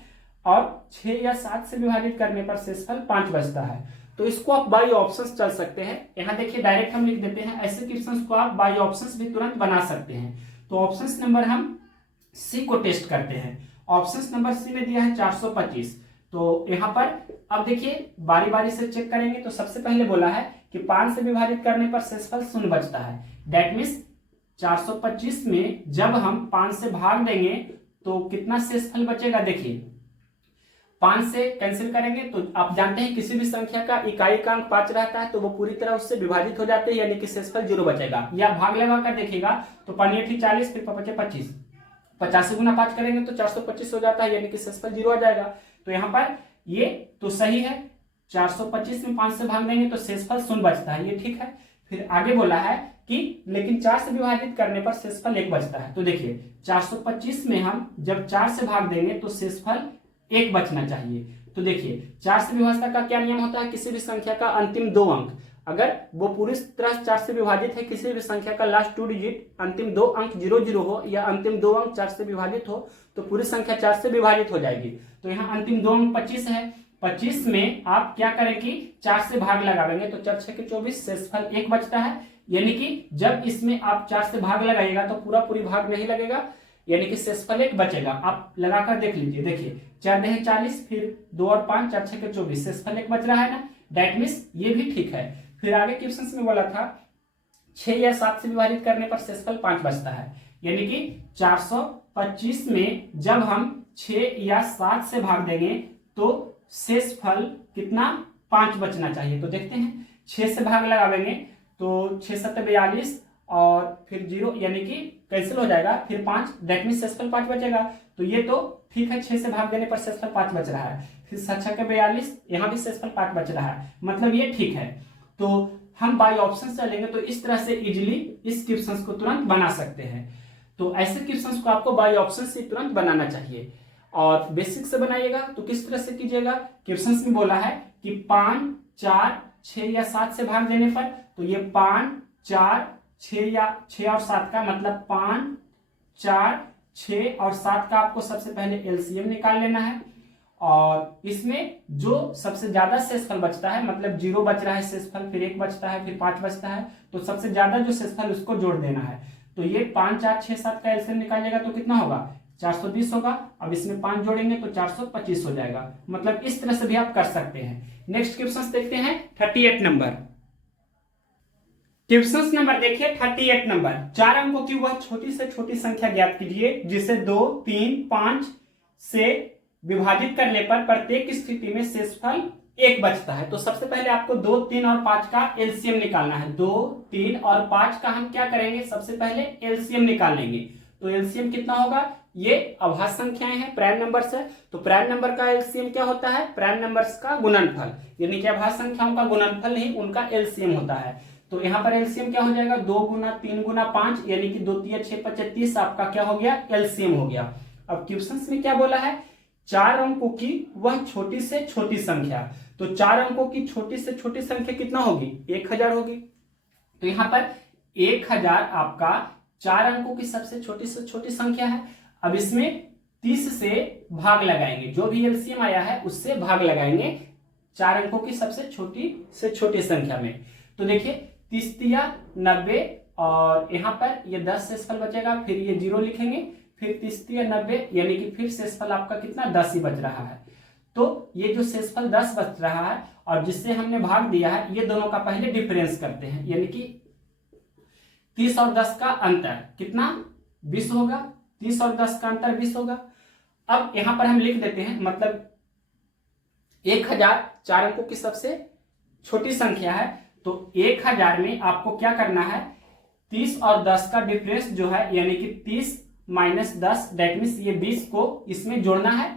और 6 या 7 से विभाजित करने पर शेषफल 5 बचता है। तो इसको आप बाई ऑप्शंस चल सकते हैं। यहाँ देखिए डायरेक्ट हम लिख देते हैं, ऐसे क्वेश्चंस को आप बाई ऑप्शंस भी तुरंत बना सकते हैं। तो ऑप्शंस नंबर हम सी को टेस्ट करते हैं। ऑप्शंस नंबर सी में दिया है 425, तो यहाँ पर अब देखिए बारी बारी से चेक करेंगे। तो सबसे पहले बोला है कि 5 से विभाजित करने पर शेषफल 0 बचता है, दैट मीन्स 425 में जब हम 5 से भाग देंगे तो कितना शेषफल बचेगा। देखिए 5 से कैंसिल करेंगे तो आप जानते हैं किसी भी संख्या का इकाई का अंक 5 रहता है तो वो पूरी तरह उससे विभाजित हो जाते हैं, यानी कि शेषफल 0 बचेगा। या भाग लगा कर देखिएगा तो 5 40, फिर 25, 50 गुना 5 करेंगे तो 425 हो जाता है, यानी कि शेषफल 0 आ जाएगा। तो यहाँ पर ये तो सही है, 425 में 5 से भाग देंगे तो शेषफल 0 बचता है, ये ठीक है। फिर आगे बोला है कि लेकिन 4 से विभाजित करने पर शेषफल 1 बचता है। तो देखिए 425 में हम जब 4 से भाग देंगे तो शेषफल 1 बचना चाहिए। तो देखिए 4 से विभाजता का क्या नियम होता है, किसी भी संख्या का अंतिम 2 अंक अगर वो पूरी तरह 4 से विभाजित है, किसी भी संख्या का लास्ट 2 डिजिट अंतिम 2 अंक 00 हो या अंतिम 2 अंक 4 से विभाजित हो तो पूरी संख्या 4 से विभाजित हो जाएगी। तो यहाँ अंतिम 2 अंक 25 है, 25 में आप क्या करें कि 4 से भाग लगाएंगे तो 4 6 24, शेषफल 1 बचता है। यानी कि जब इसमें आप 4 से भाग लगाइएगा तो पूरा पूरी भाग नहीं लगेगा, यानी कि शेषफल 1 बचेगा। आप लगाकर देख लीजिए, देखिए 4 देहे 40, फिर 2 और 5, 4 6 24, शेषफल 1 बच रहा है ना, दैट मीन्स ये भी ठीक है। फिर आगे क्वेश्चन में बोला था 6 या 7 से विभाजित करने पर शेषफल 5 बचता है, यानी कि 425 में जब हम 6 या 7 से भाग देंगे तो शेषफल कितना 5 बचना चाहिए। तो देखते हैं 6 से भाग लगावेंगे तो 6 7 42 और फिर 0 यानी कि कैंसिल हो जाएगा, फिर 5, दैट मीन्स शेषफल 5 बचेगा। तो ये तो ठीक है, 6 से भाग देने पर शेषफल 5 बच रहा है, फिर 7 6 42, यहाँ भी शेषफल 5 बच रहा है, मतलब ये ठीक है। तो हम बाई ऑप्शन चलेंगे तो इस तरह से इजिली इस क्वेश्चन को तुरंत बना सकते हैं। तो ऐसे क्वेश्चन को आपको बाई ऑप्शन से तुरंत बनाना चाहिए और बेसिक से बनाइएगा। तो किस तरह से कीजिएगा, क्वेश्चन में बोला है कि 5 4 6 या 7 से भाग देने पर, तो ये 5 4 6 या 6 और 7 का मतलब 5 4 6 और 7 का आपको सबसे पहले एलसीएम निकाल लेना है, और इसमें जो सबसे ज्यादा शेषफल बचता है, मतलब 0 बच रहा है शेषफल, फिर 1 बचता है, फिर 5 बचता है, तो सबसे ज्यादा जो शेषफल उसको जोड़ देना है। तो ये 5 4 6 7 का एलसीएम निकालिएगा तो कितना होगा, 420 होगा। अब इसमें 5 जोड़ेंगे तो 425 हो जाएगा, मतलब इस तरह से भी आप कर सकते हैं। नेक्स्ट क्वेश्चन देखते हैं 38 नंबर। क्वेश्चन नंबर देखिए 38 नंबर, 4 अंकों की वह छोटी से छोटी संख्या ज्ञात कीजिए जिसे 2 3 5 से विभाजित करने पर प्रत्येक स्थिति में शेषफल 1 बचता है। तो सबसे पहले आपको 2 3 और 5 का एलसीएम निकालना है। 2 3 और 5 का हम क्या करेंगे, सबसे पहले एलसीएम निकाल लेंगे। तो एलसीएम कितना होगा, ये अभाज्य संख्याएं हैं, प्राइम नंबर्स है, तो प्राइम नंबर का एलसीएम क्या होता है, प्राइम नंबर्स का गुणनफल, यानी कि अभाज्य संख्याओं का गुणनफल नहीं उनका एलसीएम होता है। तो यहाँ पर एलसीएम क्या हो जाएगा, 2 गुना 3 गुना 5, यानी कि 2 3 6 5 30 आपका क्या हो गया, एलसीएम हो गया। अब क्वेश्चन में क्या बोला है, 4 अंकों की वह छोटी से छोटी संख्या, तो 4 अंकों की छोटी से छोटी संख्या कितना होगी, 1000 होगी। तो यहाँ पर 1000 आपका 4 अंकों की सबसे छोटी संख्या है। अब इसमें 30 से भाग लगाएंगे, जो भी एलसीएम आया है उससे भाग लगाएंगे 4 अंकों की सबसे छोटी संख्या में। तो देखिए 30 तिया 90 और यहाँ पर ये 10 शेषफल बचेगा, फिर ये 0 लिखेंगे, फिर 30 तिया 90 यानी कि फिर शेषफल आपका कितना 10 ही बच रहा है। तो ये जो शेषफल 10 बच रहा है और जिससे हमने भाग दिया है, ये दोनों का पहले डिफरेंस करते हैं, यानी कि 30 और 10 का अंतर कितना 20 होगा। 30 और 10 का अंतर 20 होगा। अब यहां पर हम लिख देते हैं, मतलब 1000 4 अंकों की सबसे छोटी संख्या है, तो 1000 में आपको क्या करना है, 30 और 10 का डिफरेंस जो है यानी कि 30 माइनस 10 दैट मीन्स ये 20 को इसमें जोड़ना है।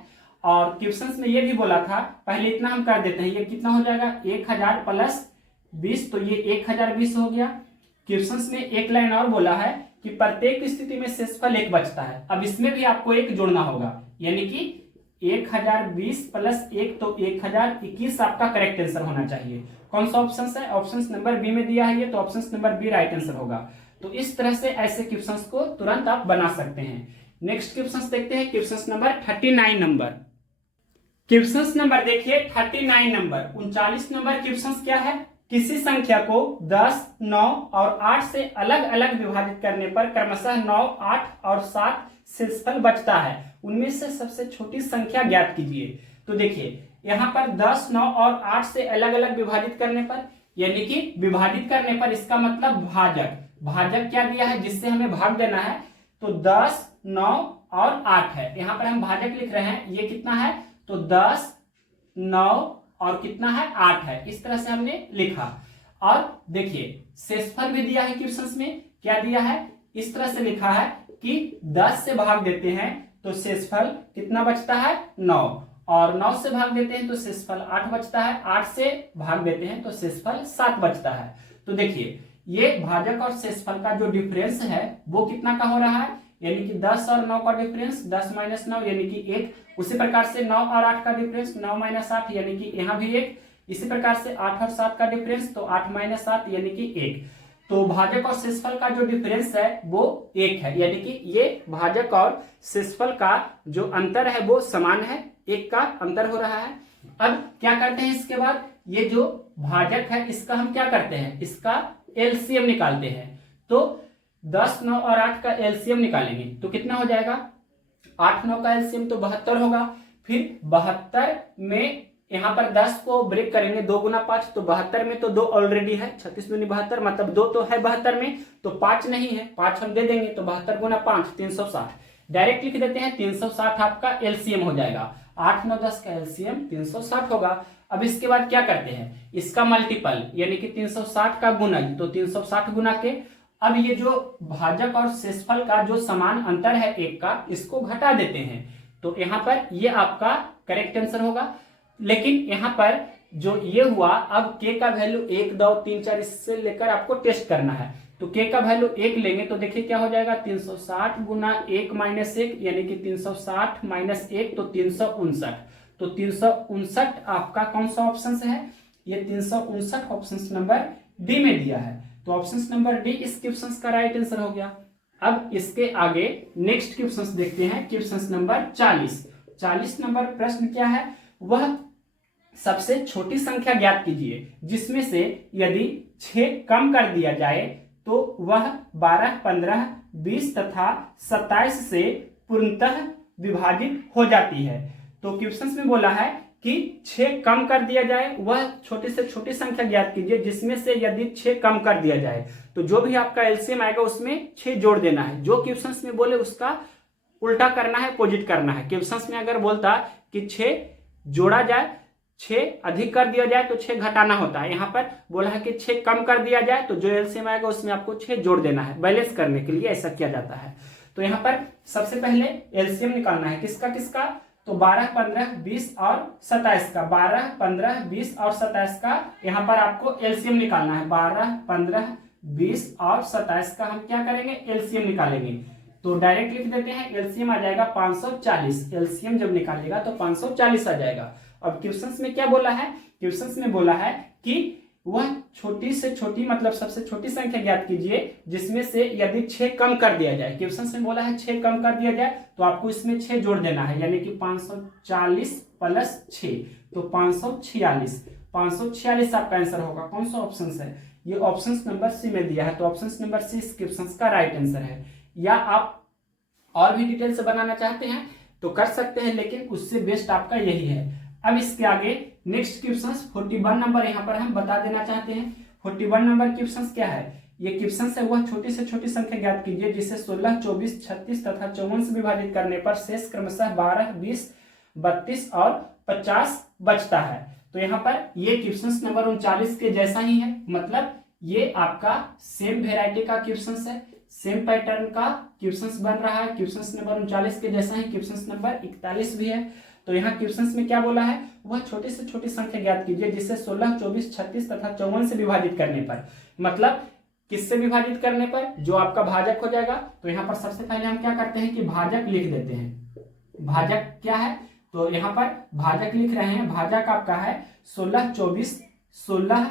और क्वेश्चंस में ये भी बोला था, पहले इतना हम कर देते हैं, ये कितना हो जाएगा 1000 प्लस 20, तो ये 1020 हो गया। क्वेश्चंस में एक लाइन और बोला है कि प्रत्येक स्थिति में शेषफल 1 बचता है। अब इसमें भी आपको 1 जोड़ना होगा, यानी कि 1020 प्लस 1 तो 1021 आपका करेक्ट आंसर होना चाहिए। कौन सा ऑप्शन है, ऑप्शन नंबर बी में दिया है ये, तो option number B right answer होगा। तो इस तरह से ऐसे क्वेश्चंस को तुरंत आप बना सकते हैं। नेक्स्ट क्वेश्चंस देखते हैं, questions number 39 number. Questions number देखिए 39 नंबर। 39 नंबर क्वेश्चंस क्या है, किसी संख्या को 10, 9 और 8 से अलग अलग विभाजित करने पर क्रमशः 9, 8 और 7 शेषफल बचता है, उनमें से सबसे छोटी संख्या ज्ञात कीजिए। तो देखिए यहाँ पर 10, 9 और 8 से अलग अलग विभाजित करने पर, यानी कि विभाजित करने पर इसका मतलब भाजक, भाजक क्या दिया है जिससे हमें भाग देना है, तो 10, 9 और 8 है। यहाँ पर हम भाजक लिख रहे हैं, ये कितना है, तो 10, 9 और कितना है 8 है। इस तरह से हमने लिखा। और देखिए शेषफल भी दिया है क्वेश्चंस में, क्या दिया है, इस तरह से लिखा है कि 10 से भाग देते हैं तो शेषफल कितना बचता है 9, और 9 से भाग देते हैं तो शेषफल 8 बचता है, 8 से भाग देते हैं तो शेषफल 7 बचता है। तो देखिए ये भाजक और शेषफल का जो डिफरेंस है वो कितना का हो रहा है, यानी कि 10 और 9 का डिफरेंस 10 माइनस 9 यानी कि 1। उसी प्रकार से 9 और 8 का डिफरेंस 9 माइनस 8 यानी कि यहाँ भी 1। इसी प्रकार से 8 और 7 का डिफरेंस तो 8 माइनस 7 यानी कि 1। तो भाजक और शेषफल का जो डिफरेंस है वो 1 है, यानी कि ये भाजक और शेषफल का जो अंतर है वो समान है, 1 का अंतर हो रहा है। अब क्या करते हैं, इसके बाद ये जो भाजक है इसका हम क्या करते हैं, इसका एलसीएम निकालते हैं। तो 10, 9 और 8 का एलसीएम निकालेंगे तो कितना हो जाएगा, 8, 9 का एलसीएम तो 72 होगा। फिर 72 में यहाँ पर 10 को ब्रेक करेंगे, 2 गुना 5, तो 72 में तो 2 ऑलरेडी है, 36 दूनी 72, मतलब 2 तो है 72 में, तो 5 नहीं है, 5 हम दे देंगे, तो 72 गुना 5 360 डायरेक्ट लिख देते हैं। 360 आपका एलसीएम हो जाएगा, 8, 9, 10 का एलसीएम 360 होगा। अब इसके बाद क्या करते हैं, इसका मल्टीपल यानी कि 360 का गुणज, तो 360 गुना के। अब ये जो भाजक और शेषफल का जो समान अंतर है 1 का, इसको घटा देते हैं, तो यहाँ पर ये आपका करेक्ट आंसर होगा। लेकिन यहाँ पर जो ये हुआ, अब k का वैल्यू 1, 2, 3, 4 इससे लेकर आपको टेस्ट करना है। तो k का वैल्यू 1 लेंगे तो देखिए क्या हो जाएगा, 360 गुना 1 माइनस 1 यानी कि 360 माइनस 1 तो 359। तो 359 आपका कौन सा ऑप्शन है, ये 359 ऑप्शन नंबर डी में दिया है। तो ऑप्शन नंबर डी इस क्वेश्चन का राइट आंसर हो गया। अब इसके आगे नेक्स्ट क्वेश्चन देखते हैं, क्वेश्चन नंबर 40। 40 नंबर प्रश्न क्या है, वह सबसे छोटी संख्या ज्ञात कीजिए जिसमें से यदि 6 कम कर दिया जाए तो वह 12, 15, 20 तथा 27 से पूर्णतः विभाजित हो जाती है। तो क्वेश्चन में बोला है कि 6 कम कर दिया जाए, वह छोटी से छोटी संख्या ज्ञात कीजिए जिसमें से यदि 6 कम कर दिया जाए, तो जो भी आपका एलसीएम आएगा उसमें 6 जोड़ देना है। जो क्वेश्चन में बोले उसका उल्टा करना है, अपोजिट करना है। क्वेश्चन में अगर बोलता कि 6 जोड़ा जाए, 6 अधिक कर दिया जाए तो 6 घटाना होता है, यहाँ पर बोला है कि 6 कम कर दिया जाए तो जो एलसीएम आएगा उसमें आपको 6 जोड़ देना है। बैलेंस करने के लिए ऐसा किया जाता है। तो यहाँ पर सबसे पहले एलसीएम निकालना है, किसका किसका, तो 12, 15, 20 और 27 का। 12, 15, 20 और 27 का यहाँ पर आपको एलसीएम निकालना है। 12, 15, 20 और 27 का हम क्या करेंगे, एलसीएम निकालेंगे। तो डायरेक्ट लिख देते हैं, एलसीएम आ जाएगा 540। एलसीएम जब निकालेगा तो 540 आ जाएगा। अब क्वेश्चंस में क्या बोला है, क्वेश्चंस में बोला है कि वह छोटी से छोटी मतलब सबसे छोटी संख्या ज्ञात कीजिए जिसमें से यदि 6 कम कर दिया जाए। क्वेश्चन में बोला है 6 कम कर दिया जाए तो आपको इसमें 6 जोड़ देना है, यानी कि 540 प्लस 6 तो 546। 546 आपका आंसर होगा। कौन सा ऑप्शन है? ये ऑप्शन नंबर सी में दिया है, तो ऑप्शन नंबर सी इस क्वेश्चन का राइट आंसर है। या आप और भी डिटेल से बनाना चाहते हैं तो कर सकते हैं, लेकिन उससे बेस्ट आपका यही है। अब इसके आगे नेक्स्ट क्वेश्चन 41 नंबर यहाँ पर हम बता देना चाहते हैं। 41 नंबर क्वेश्चन क्या है? ये क्वेश्चन है वह छोटी से छोटी संख्या ज्ञात कीजिए जिसे 16, 24, 36 तथा 54 से विभाजित करने पर शेष क्रमशः 12, 20, 32 और 50 बचता है। तो यहाँ पर ये क्वेश्चन नंबर 39 के जैसा ही है, मतलब ये आपका सेम वेराइटी का क्वेश्चन है, सेम पैटर्न का क्वेश्चन बन रहा है। क्वेश्चन नंबर 39 के जैसा ही क्वेश्चन नंबर 41 भी है। तो यहाँ क्वेश्चन में क्या बोला है? वह छोटी से छोटी संख्या ज्ञात कीजिए जिसे 16, 24, 36 तथा 54 से विभाजित करने पर, मतलब किससे विभाजित करने पर? जो आपका भाजक हो जाएगा। तो यहाँ पर सबसे पहले हम क्या करते हैं कि भाजक लिख देते हैं। भाजक क्या है? तो यहाँ पर भाजक लिख रहे हैं। भाजक आपका है 16, 24, 16,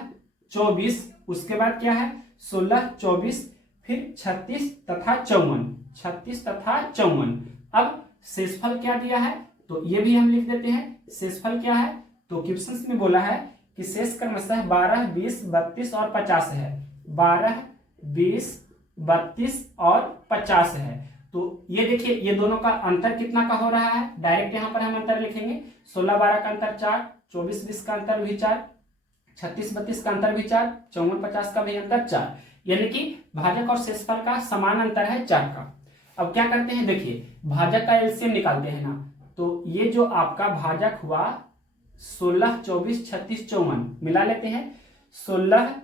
24, उसके बाद क्या है 16, 24, फिर 36 तथा 54, 36 तथा 54। अब शेषफल क्या दिया है तो ये भी हम लिख देते हैं। शेषफल क्या है? तो क्वेश्चन में बोला है कि शेष क्रमशः 12, 20, 32 और 50 है। 12, 20, 32 और 50 है। तो ये देखिए ये दोनों का अंतर कितना का हो रहा है? डायरेक्ट यहाँ पर हम अंतर लिखेंगे। 16, 12 का अंतर 4, 24, 20 का अंतर भी 4, 36, 32 का अंतर भी 4, 54, 50 का भी अंतर 4, यानी कि भाजक और शेषफल का समान अंतर है 4 का। अब क्या करते हैं, देखिए भाजक का एलसीएम निकालते हैं ना। तो ये जो आपका भाजक हुआ 16, 24, 36, 54 मिला लेते हैं। 16,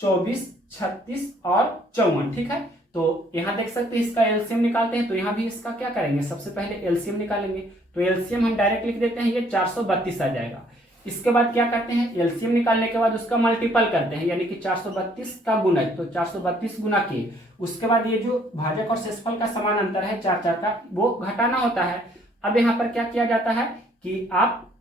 24, 36 और 54, ठीक है। तो यहाँ देख सकते हैं इसका एलसीएम निकालते हैं। तो यहाँ भी इसका क्या करेंगे, सबसे पहले एलसीएम निकालेंगे। तो एलसीएम हम डायरेक्ट लिख देते हैं, ये 432 आ जाएगा। इसके बाद क्या करते हैं, एलसीएम निकालने के बाद उसका मल्टीपल करते हैं, यानी कि 432 का गुणज, तो 432 गुना के। उसके बाद ये जो भाजक और शेषफल का समान अंतर है 4, 4 का, वो घटाना होता है। अब यहाँ पर क्या किया जाता है कि आप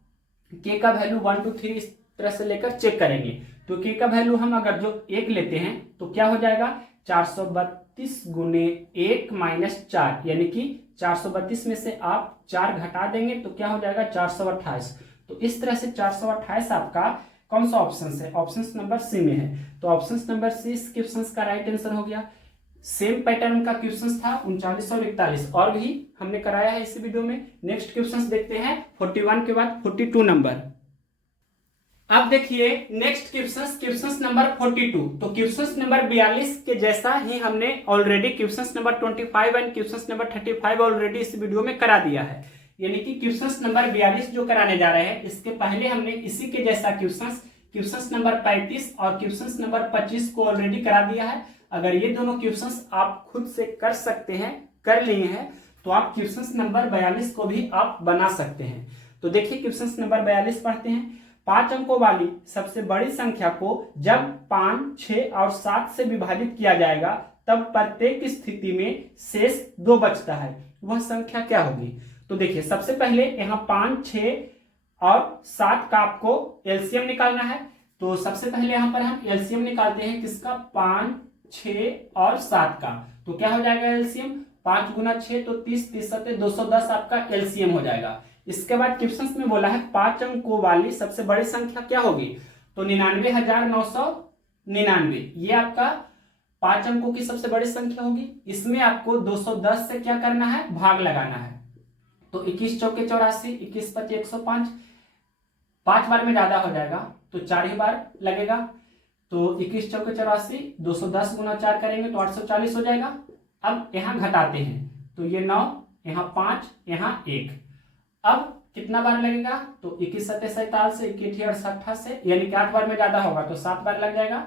k का वैल्यू 1, 2, 3 इस तरह से लेकर चेक करेंगे। तो k का वैल्यू हम अगर जो 1 लेते हैं तो क्या हो जाएगा 432 गुने 1 माइनस 4, यानी कि 432 में से आप 4 घटा देंगे तो क्या हो जाएगा 428। तो इस तरह से 428 आपका कौन सा ऑप्शन है? ऑप्शन नंबर सी में है। तो ऑप्शन नंबर सी इस क्वेश्चन का राइट आंसर हो गया। सेम पैटर्न का क्वेश्चन था 39 और 41 और भी हमने कराया है इस वीडियो में। नेक्स्ट क्वेश्चन देखते हैं 41 के बाद 42 नंबर। अब देखिए नेक्स्ट क्वेश्चन नंबर 42। तो क्वेश्चन नंबर 42 के जैसा ही हमने already question number 25 and question number 35 already इस वीडियो में करा दिया है, यानी कि क्वेश्चन नंबर 42 जो कराने जा रहे हैं इसके पहले हमने इसी के जैसा क्वेश्चन नंबर 35 और क्वेश्चन नंबर 25 को ऑलरेडी करा दिया है। अगर ये दोनों क्वेश्चंस आप खुद से कर सकते हैं, कर लिए हैं, तो आप क्वेश्चन नंबर 42 को भी आप बना सकते हैं। तो देखिए क्वेश्चन नंबर 42 पढ़ते हैं। 5 अंकों वाली सबसे बड़ी संख्या को जब 5, 6 और 7 से विभाजित किया जाएगा तब प्रत्येक स्थिति में शेष 2 बचता है, वह संख्या क्या होगी? तो देखिए सबसे पहले यहाँ 5, 6 और 7 का आपको एलसीएम निकालना है। तो सबसे पहले यहाँ पर हम एलसीएम निकालते हैं किसका, 5, 6 और 7 का। तो क्या हो जाएगा एलसीएम, 5 गुना 6 तो 30, 30 सत्ते 210 आपका एलसीएम हो जाएगा। इसके बाद क्वेश्चन में बोला है 5 अंकों वाली सबसे बड़ी संख्या क्या होगी? तो 99,999, ये आपका 5 अंकों की सबसे बड़ी संख्या होगी। इसमें आपको 210 से क्या करना है, भाग लगाना है। तो 21 चौके 84, 21 पचे 105, 5 बार में ज्यादा हो जाएगा तो 4 ही बार लगेगा। तो 21 चौके 84, 210 गुना 4 करेंगे तो 840 हो जाएगा। अब यहाँ घटाते हैं तो ये 9, यहाँ 5, यहाँ 1। अब कितना बार लगेगा, तो 21 सत्ते 47 से 21 68 से, यानी कि 8 बार में ज्यादा होगा तो 7 बार लग जाएगा।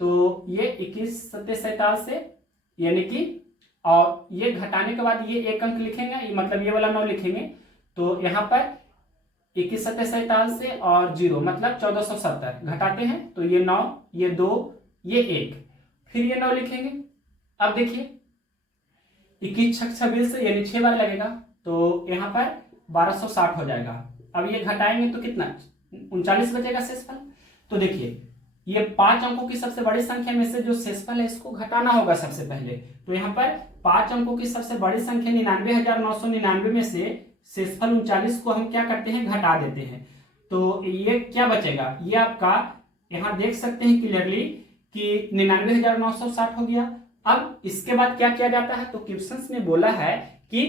तो ये 21 सत्ते 47 से, यानी कि और ये घटाने के बाद ये 1 अंक लिखेंगे, मतलब ये वाला 9 लिखेंगे। तो यहाँ पर 21 सत्ते 47 से और 0 मतलब 1470 घटाते हैं तो ये 9, ये 2, ये 1, फिर ये 9 लिखेंगे। अब देखिए 21 छक 26 से, यानी 6 बार लगेगा तो यहाँ पर 1260 हो जाएगा। अब ये घटाएंगे तो कितना, 39 बचेगा शेषफल। तो देखिए ये 5 अंकों की सबसे बड़ी संख्या में से जो शेषफल है इसको घटाना होगा सबसे पहले। तो यहाँ पर 5 अंकों की सबसे बड़ी संख्या 99,999 में से शेषफल 39 को हम क्या करते हैं, घटा देते हैं। तो ये क्या बचेगा, ये आपका यहाँ देख सकते हैं क्लियरली कि 99,960 हो गया। अब इसके बाद क्या किया जाता है, तो क्वेश्चंस में बोला है कि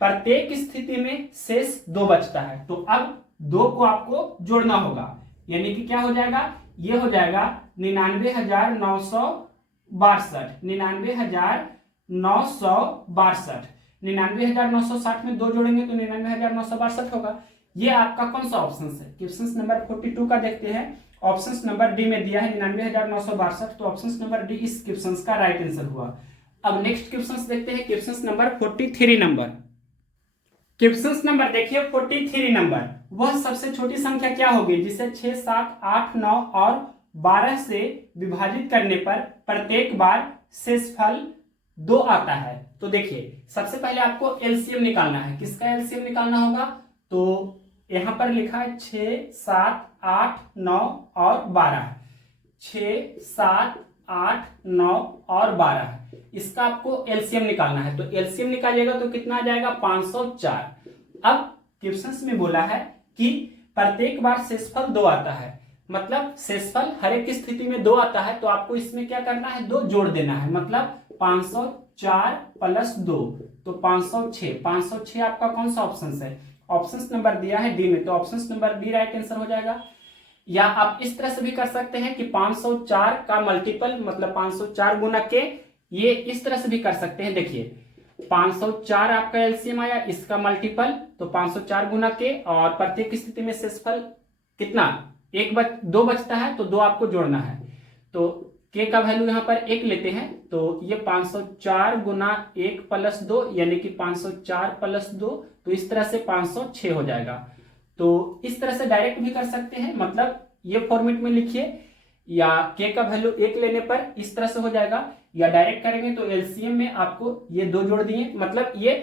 प्रत्येक स्थिति में शेष 2 बचता है। तो अब 2 को आपको जोड़ना होगा, यानी कि क्या हो जाएगा, ये हो जाएगा 99,962, 99,962। 99,960 में 2 जोड़ेंगे तो 99,962 होगा। ये आपका कौन सा ऑप्शन है, क्वेश्चन नंबर 42 का देखते हैं। ऑप्शन नंबर डी में दिया है 99,962, तो ऑप्शन नंबर डी इस क्वेश्चन का राइट आंसर हुआ। अब नेक्स्ट क्वेश्चन देखते हैं, question number 43 number. Question number देखिए 43 नंबर, वह सबसे छोटी संख्या क्या होगी जिसे 6, 7, 8, 9 और 12 से विभाजित करने पर प्रत्येक बार शेषफल 2 आता है। तो देखिए सबसे पहले आपको एलसीएम निकालना है। किसका एलसीएम निकालना होगा, तो यहां पर लिखा है 6, 7, 8, 9 और 12। 6, 7, 8, 9 और 12, इसका आपको एलसीएम निकालना है। तो एलसीएम निकालिएगा तो कितना आ जाएगा, 504। अब क्वेश्चन में बोला है कि प्रत्येक बार शेषफल 2 आता है, मतलब शेषफल हर एक स्थिति में 2 आता है। तो आपको इसमें क्या करना है, 2 जोड़ देना है, मतलब 504 प्लस 2 तो 506। 506 आपका कौन सा ऑप्शन है, ऑप्शन नंबर दिया है डी में, तो option number D right answer हो जाएगा। या आप इस तरह से भी कर सकते हैं कि 504 का मल्टीपल, मतलब 504 गुना के, ये इस तरह से भी कर सकते हैं। देखिए 504 आपका एलसीएम आया, इसका मल्टीपल तो 504 गुना के, और प्रत्येक स्थिति में शेषफल कितना, 2 बचता है, तो 2 आपको जोड़ना है। तो के का वैल्यू यहाँ पर 1 लेते हैं, तो ये 504 गुना 1 प्लस 2 यानी कि 504 प्लस 2, तो इस तरह से 506 हो जाएगा। तो इस तरह से डायरेक्ट भी कर सकते हैं, मतलब ये फॉर्मेट में लिखिए, या के का वैल्यू 1 लेने पर इस तरह से हो जाएगा, या डायरेक्ट करेंगे तो एलसीएम में आपको ये 2 जोड़ दिए, मतलब ये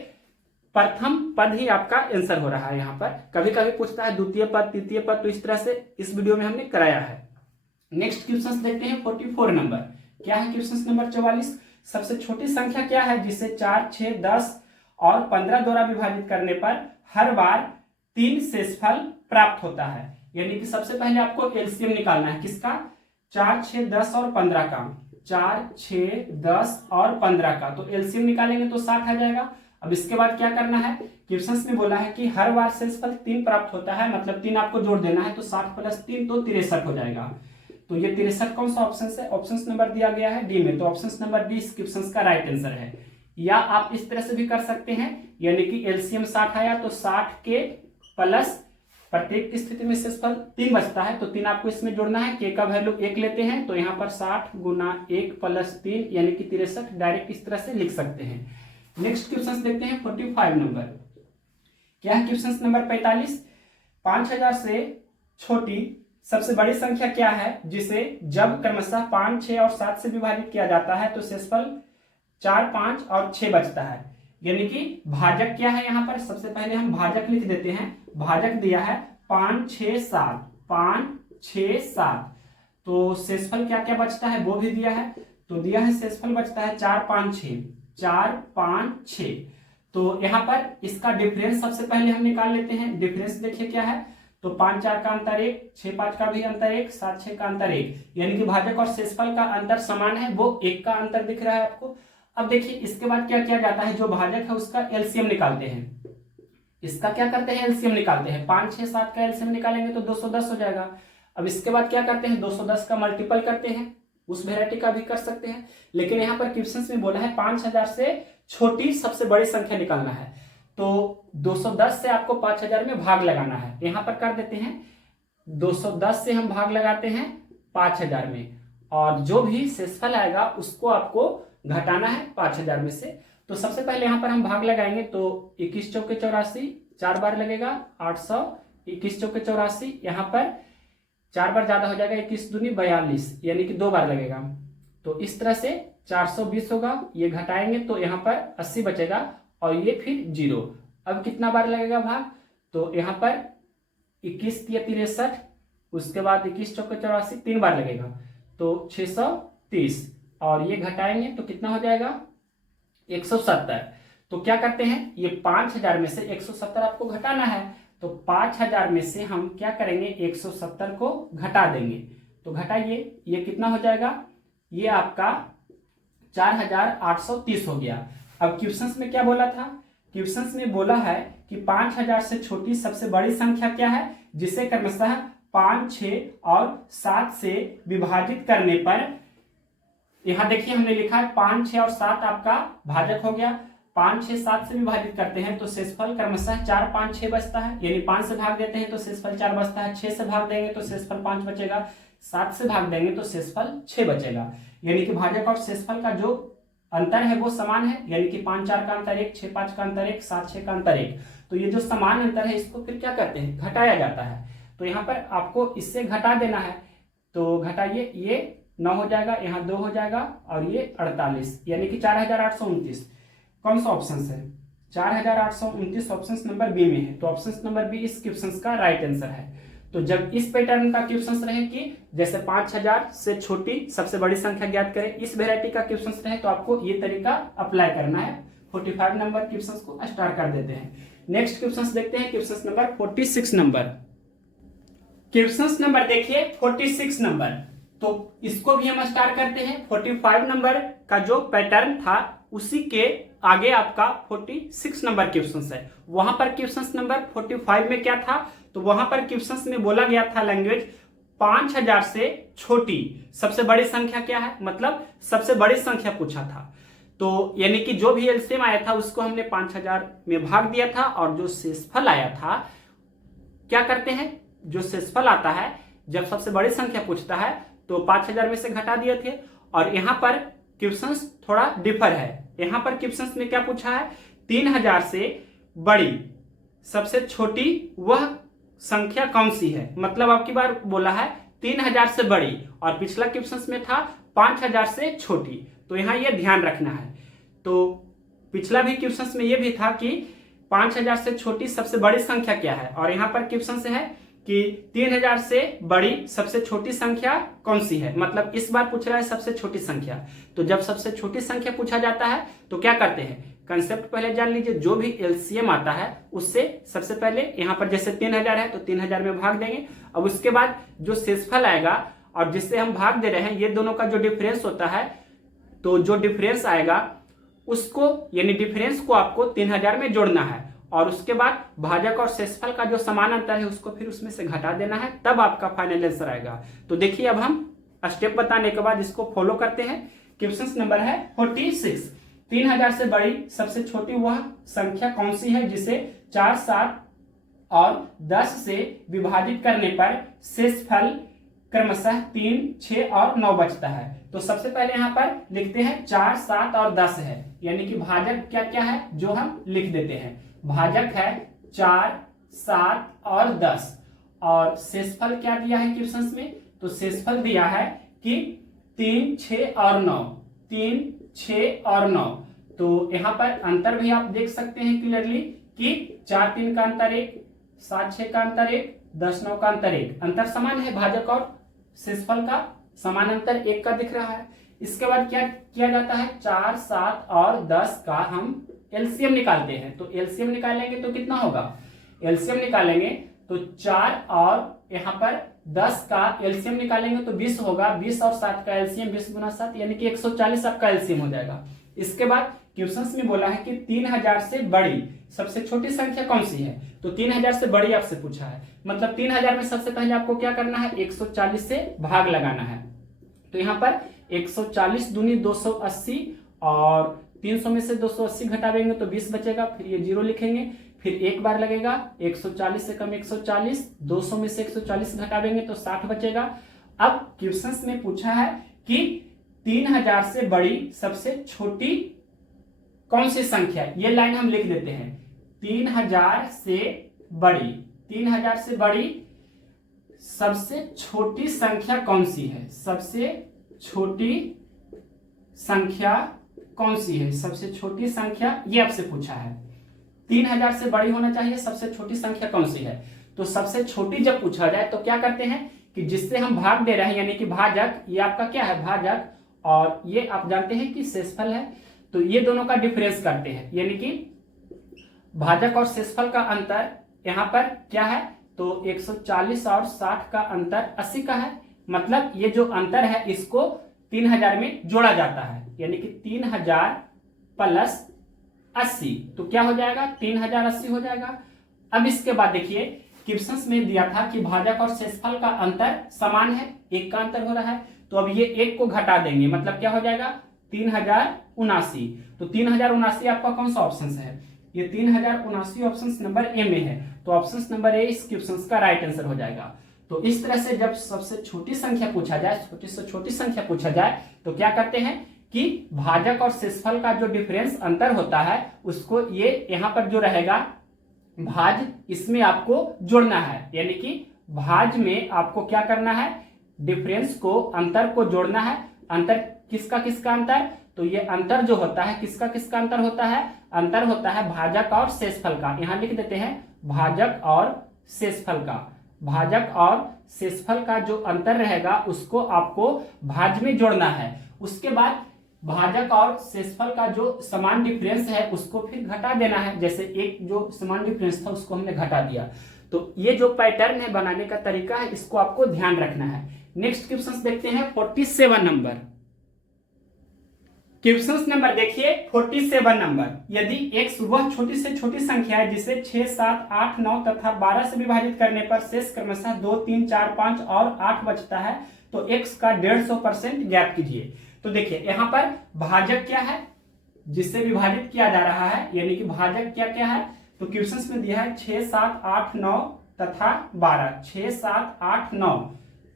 प्रथम पद ही आपका आंसर हो रहा है। यहाँ पर कभी कभी पूछता है द्वितीय पद, तृतीय पद, तो इस तरह से इस वीडियो में हमने कराया है। नेक्स्ट क्वेश्चन देखते हैं 44 नंबर। क्या है क्वेश्चन नंबर 44, सबसे छोटी संख्या क्या है जिसे 4, 6, 10 और 15 द्वारा विभाजित करने पर हर बार 3 शेषफल प्राप्त होता है। यानी कि सबसे पहले आपको एलसीएम निकालना है, किसका, 4, 6, 10 और 15 का। 4, 6, 10 और 15 का, तो एलसीएम निकालेंगे तो 60 आ जाएगा। अब इसके बाद क्या करना है, क्वेश्चन में बोला है कि हर बार शेषफल 3 प्राप्त होता है, मतलब 3 आपको जोड़ देना है, तो 60 प्लस 3 तो 63 हो जाएगा। तो ये 63 कौन सा ऑप्शन है, ऑप्शन नंबर दिया गया है डी में, तो ऑप्शन नंबर डी इस क्वेश्चन का राइट आंसर है। या आप इस तरह से भी कर सकते हैं, यानी कि एलसीएम 60 आया तो 60 के प्लस प्रत्येक स्थिति में शेषफल 3 बचता है, तो 3 आपको इसमें जोड़ना है। के का वैल्यू 1 लेते हैं, तो यहाँ पर 60 गुना 1 प्लस 3 यानी कि 63, डायरेक्ट इस तरह से लिख सकते हैं। नेक्स्ट क्वेश्चन देखते हैं 45 नंबर। क्या है क्वेश्चन नंबर 45, 5000 से छोटी सबसे बड़ी संख्या क्या है जिसे जब क्रमशः 5, 6 और 7 से विभाजित किया जाता है तो शेषफल 4, 5 और 6 बचता है। यानी कि भाजक क्या है, यहाँ पर सबसे पहले हम भाजक लिख देते हैं। भाजक दिया है 5, 6, 7, 5, 6, 7, तो शेषफल क्या क्या बचता है वो भी दिया है। तो दिया है शेषफल बचता है 4, 5, 6, 4, 5, 6। तो यहाँ पर इसका डिफरेंस सबसे पहले हम निकाल लेते हैं। डिफरेंस देखिए क्या है, तो 5, 4 का अंतर 1, 6, 5 का भी अंतर 1, 7, 6 का अंतर 1, यानी कि भाजक और शेषफल का अंतर समान है, वो 1 का अंतर दिख रहा है आपको। अब देखिए इसके बाद क्या किया जाता है, जो भाजक है उसका एलसीएम निकालते हैं। इसका क्या करते हैं, एलसीएम निकालते हैं। 5, 6, 7 का एलसीएम निकालेंगे तो 210 हो जाएगा। अब इसके बाद क्या करते हैं, 210 का मल्टीपल करते हैं, उस वेराइटी का भी कर सकते हैं, लेकिन यहाँ पर क्वेश्चन में बोला है 5000 से छोटी सबसे बड़ी संख्या निकालना है। तो 210 से आपको 5000 में भाग लगाना है। यहाँ पर कर देते हैं 210 से हम भाग लगाते हैं 5000 में, और जो भी शेषफल आएगा उसको आपको घटाना है 5000 में से। तो सबसे पहले यहाँ पर हम भाग लगाएंगे, तो 21 चौके 84, 4 बार लगेगा 800, 21 चौके 84, यहाँ पर 4 बार ज्यादा हो जाएगा, 21 दूनी 42, यानी कि 2 बार लगेगा। तो इस तरह से 420 होगा, ये घटाएंगे तो यहाँ पर 80 बचेगा, और ये फिर 0। अब कितना बार लगेगा भाग, तो यहाँ पर 21 या 63, उसके बाद 21 चौके 84, 3 बार लगेगा। तो 630 और ये घटाएंगे तो कितना हो जाएगा 170। तो क्या करते हैं, ये 5000 में से 170 आपको घटाना है, तो 5000 में से हम क्या करेंगे 170 को घटा देंगे। तो घटाइए, ये कितना हो जाएगा, ये आपका 4830 हो गया। अब क्वेश्चंस में क्या बोला था, क्वेश्चंस में बोला है कि 5000 से छोटी सबसे बड़ी संख्या क्या है, जिसे क्रमशः 5, 6 और 7 से विभाजित करने पर, यहां देखिए हमने लिखा है 5, 6 और 7 आपका भाजक हो गया। 5, 6, 7 से विभाजित करते हैं तो शेषफल क्रमशः 4, 5, 6 बचता है, यानी 5 से भाग देते हैं तो शेषफल 4 बचता है, 6 से भाग देंगे तो शेषफल 5 बचेगा, 7 से भाग देंगे तो शेषफल 6 बचेगा। यानी कि भाजक और शेषफल का जो अंतर है वो समान है, यानी कि 5, 4 का अंतर 1, 6, 5 का अंतर 1, 7, 6 का अंतर 1। तो ये जो समान अंतर है इसको फिर क्या करते हैं, घटाया जाता है। तो यहाँ पर आपको इससे घटा देना है, तो घटाइए, ये 9 हो जाएगा, यहाँ 2 हो जाएगा और ये 48, यानी कि 4829। कौन सा ऑप्शन है, 4829 ऑप्शन नंबर बी में है। तो ऑप्शन नंबर बी इस क्वेश्चन का राइट आंसर है। तो जब इस पैटर्न का क्वेश्चन रहे कि जैसे 5000 से छोटी सबसे बड़ी संख्या ज्ञात करें, इस वेरायटी का क्वेश्चन रहे, तो आपको ये तरीका अप्लाई करना है। 45 नंबर क्वेश्चन को स्टार्ट कर देते हैं। नेक्स्ट क्वेश्चन देखते हैं, question number 46 number. Question number देखिए 46 नंबर, तो इसको भी हम स्टार्ट करते हैं। 45 नंबर का जो पैटर्न था उसी के आगे आपका 46 नंबर क्वेश्चन है। वहां पर क्वेश्चन नंबर 45 में क्या था, तो वहां पर क्वेश्चन में बोला गया था लैंग्वेज 5000 से छोटी सबसे बड़ी संख्या क्या है, मतलब सबसे बड़ी संख्या पूछा था। तो यानी कि जो भी एलसीएम आया था उसको हमने 5000 में भाग दिया था, और जो शेषफल आया था, क्या करते हैं, जो शेषफल आता है जब सबसे बड़ी संख्या पूछता है तो 5000 में से घटा दिए थे। और यहां पर क्वेश्चंस थोड़ा डिफर है। यहां पर क्वेश्चंस में क्या पूछा है, 3000 से बड़ी सबसे छोटी वह संख्या कौन सी है, मतलब आपकी बार बोला है 3000 से बड़ी, और पिछला क्वेश्चंस में था 5000 से छोटी। तो यहां यह ध्यान रखना है। तो पिछला भी क्वेश्चंस में यह भी था कि 5000 से छोटी सबसे बड़ी संख्या क्या है, और यहां पर क्वेश्चन से है कि 3000 से बड़ी सबसे छोटी संख्या कौन सी है, मतलब इस बार पूछ रहा है सबसे छोटी संख्या। तो जब सबसे छोटी संख्या पूछा जाता है तो क्या करते हैं, कंसेप्ट पहले जान लीजिए। जो भी एलसीएम आता है उससे सबसे पहले यहाँ पर जैसे 3000 है तो 3000 में भाग देंगे। अब उसके बाद जो शेषफल आएगा और जिससे हम भाग दे रहे हैं, ये दोनों का जो डिफरेंस होता है, तो जो डिफरेंस आएगा उसको, यानी डिफरेंस को आपको 3000 में जोड़ना है, और उसके बाद भाजक और शेषफल का जो समान अंतर है उसको फिर उसमें से घटा देना है, तब आपका फाइनल आंसर आएगा। तो देखिए अब हम स्टेप बताने के बाद इसको फॉलो करते हैं। क्वेश्चन नंबर है 46, 3000 से बड़ी सबसे छोटी वह संख्या कौन सी है जिसे 4, 7 और 10 से विभाजित करने पर शेषफल क्रमशः 3, 6 और 9 बचता है। तो सबसे पहले यहाँ पर लिखते हैं 4, 7 और 10 है, यानी कि भाजक क्या क्या है जो हम लिख देते हैं। भाजक है 4, 7 और 10, और शेषफल क्या दिया है क्वेश्चन में, तो शेषफल दिया है कि 3, 6 और 9, 3, 6 और 9। तो यहाँ पर अंतर भी आप देख सकते हैं क्लियरली कि 4, 3 का अंतर 1, 7, 6 का अंतर 1, 10, 9 का अंतर 1, अंतर समान है। भाजक और शेषफल का समान अंतर 1 का दिख रहा है। इसके बाद क्या किया जाता है, 4, 7 और 10 का हम एलसीएम निकालते हैं। तो एलसीएम निकालेंगे तो कितना होगा, एलसीएम निकालेंगे तो 4 और यहाँ पर 10 का एलसीएम निकालेंगे तो 20 होगा। 20 और 7 का एलसीएम 20 गुना 7, यानी कि 140 आपका एलसीएम हो जाएगा। इसके बाद क्वेश्चन में बोला है कि 3000 से बड़ी सबसे छोटी संख्या कौन सी है, तो 3000 से बड़ी आपसे पूछा है, मतलब 3000 में सबसे पहले आपको क्या करना है, 140 से भाग लगाना है। तो यहाँ पर 140 दूनी 280, और 300 में से 280 घटावेंगे तो 20 बचेगा, फिर ये 0 लिखेंगे, फिर एक बार लगेगा 140 से कम 140, 200 में से 140 घटावेंगे तो 60 बचेगा। अब क्वेश्चंस में पूछा है कि 3000 से बड़ी सबसे छोटी कौन सी संख्या, ये लाइन हम लिख देते हैं। 3000 से बड़ी, 3000 से बड़ी सबसे छोटी संख्या कौन सी है, सबसे छोटी संख्या कौन सी है, सबसे छोटी संख्या ये आपसे पूछा है। 3000 से बड़ी होना चाहिए, सबसे छोटी संख्या कौन सी है। तो सबसे छोटी जब पूछा जाए तो क्या करते हैं कि जिससे हम भाग दे रहे हैं, यानी कि भाजक, ये आपका क्या है भाजक, और ये आप जानते हैं कि शेषफल है, तो ये दोनों का डिफरेंस करते हैं, यानी कि भाजक और शेषफल का अंतर यहाँ पर क्या है, तो 140 और 60 का अंतर 80 का है। मतलब ये जो अंतर है इसको 3000 में जोड़ा जाता है, यानी कि 3000 प्लस 80, तो क्या हो जाएगा 3080 हो जाएगा। अब इसके बाद देखिए क्वेश्चंस में दिया था कि भाजक और शेषफल का अंतर समान है, एक का अंतर हो रहा है, तो अब ये एक को घटा देंगे, मतलब क्या हो जाएगा 3079। तो 3079 आपका कौन सा ऑप्शन है, ये 3079 ऑप्शन नंबर ए में है, तो ऑप्शन नंबर ए इस क्वेश्चन का राइट आंसर हो जाएगा। तो इस तरह से जब सबसे छोटी संख्या पूछा जाए, छोटी से छोटी संख्या पूछा जाए, तो क्या करते हैं कि भाजक और शेषफल का जो डिफरेंस अंतर होता है उसको ये यहाँ पर जो रहेगा भाज, इसमें आपको जोड़ना है, यानी कि भाज में आपको क्या करना है, डिफरेंस को, अंतर को जोड़ना है। अंतर किसका किसका अंतर, तो ये अंतर जो होता है किसका किसका अंतर होता है, अंतर होता है भाजक और शेषफल का। यहां लिख देते हैं भाजक और शेषफल का, भाजक और शेषफल का जो अंतर रहेगा उसको आपको भाज में जोड़ना है। उसके बाद भाजक और शेषफल का जो समान डिफरेंस है उसको फिर घटा देना है, जैसे एक जो समान डिफरेंस था उसको हमने घटा दिया। तो ये जो पैटर्न है बनाने का तरीका है, इसको आपको ध्यान रखना है। नेक्स्ट क्वेश्चन देखते हैं 47 नंबर। क्वेश्चन नंबर देखिए 47 नंबर, यदि x वह छोटी से छोटी संख्या है जिसे 6, 7, 8, 9 तथा 12 से विभाजित करने पर शेष क्रमशः 2, 3, 4, 5 और 8 बचता है, तो x का 150% ज्ञात कीजिए। तो देखिए यहाँ पर भाजक क्या है, जिससे विभाजित किया जा रहा है, यानी कि भाजक क्या क्या है, तो क्वेश्चन में दिया है 6, 7, 8, 9 तथा 12, 6, 7, 8, 9,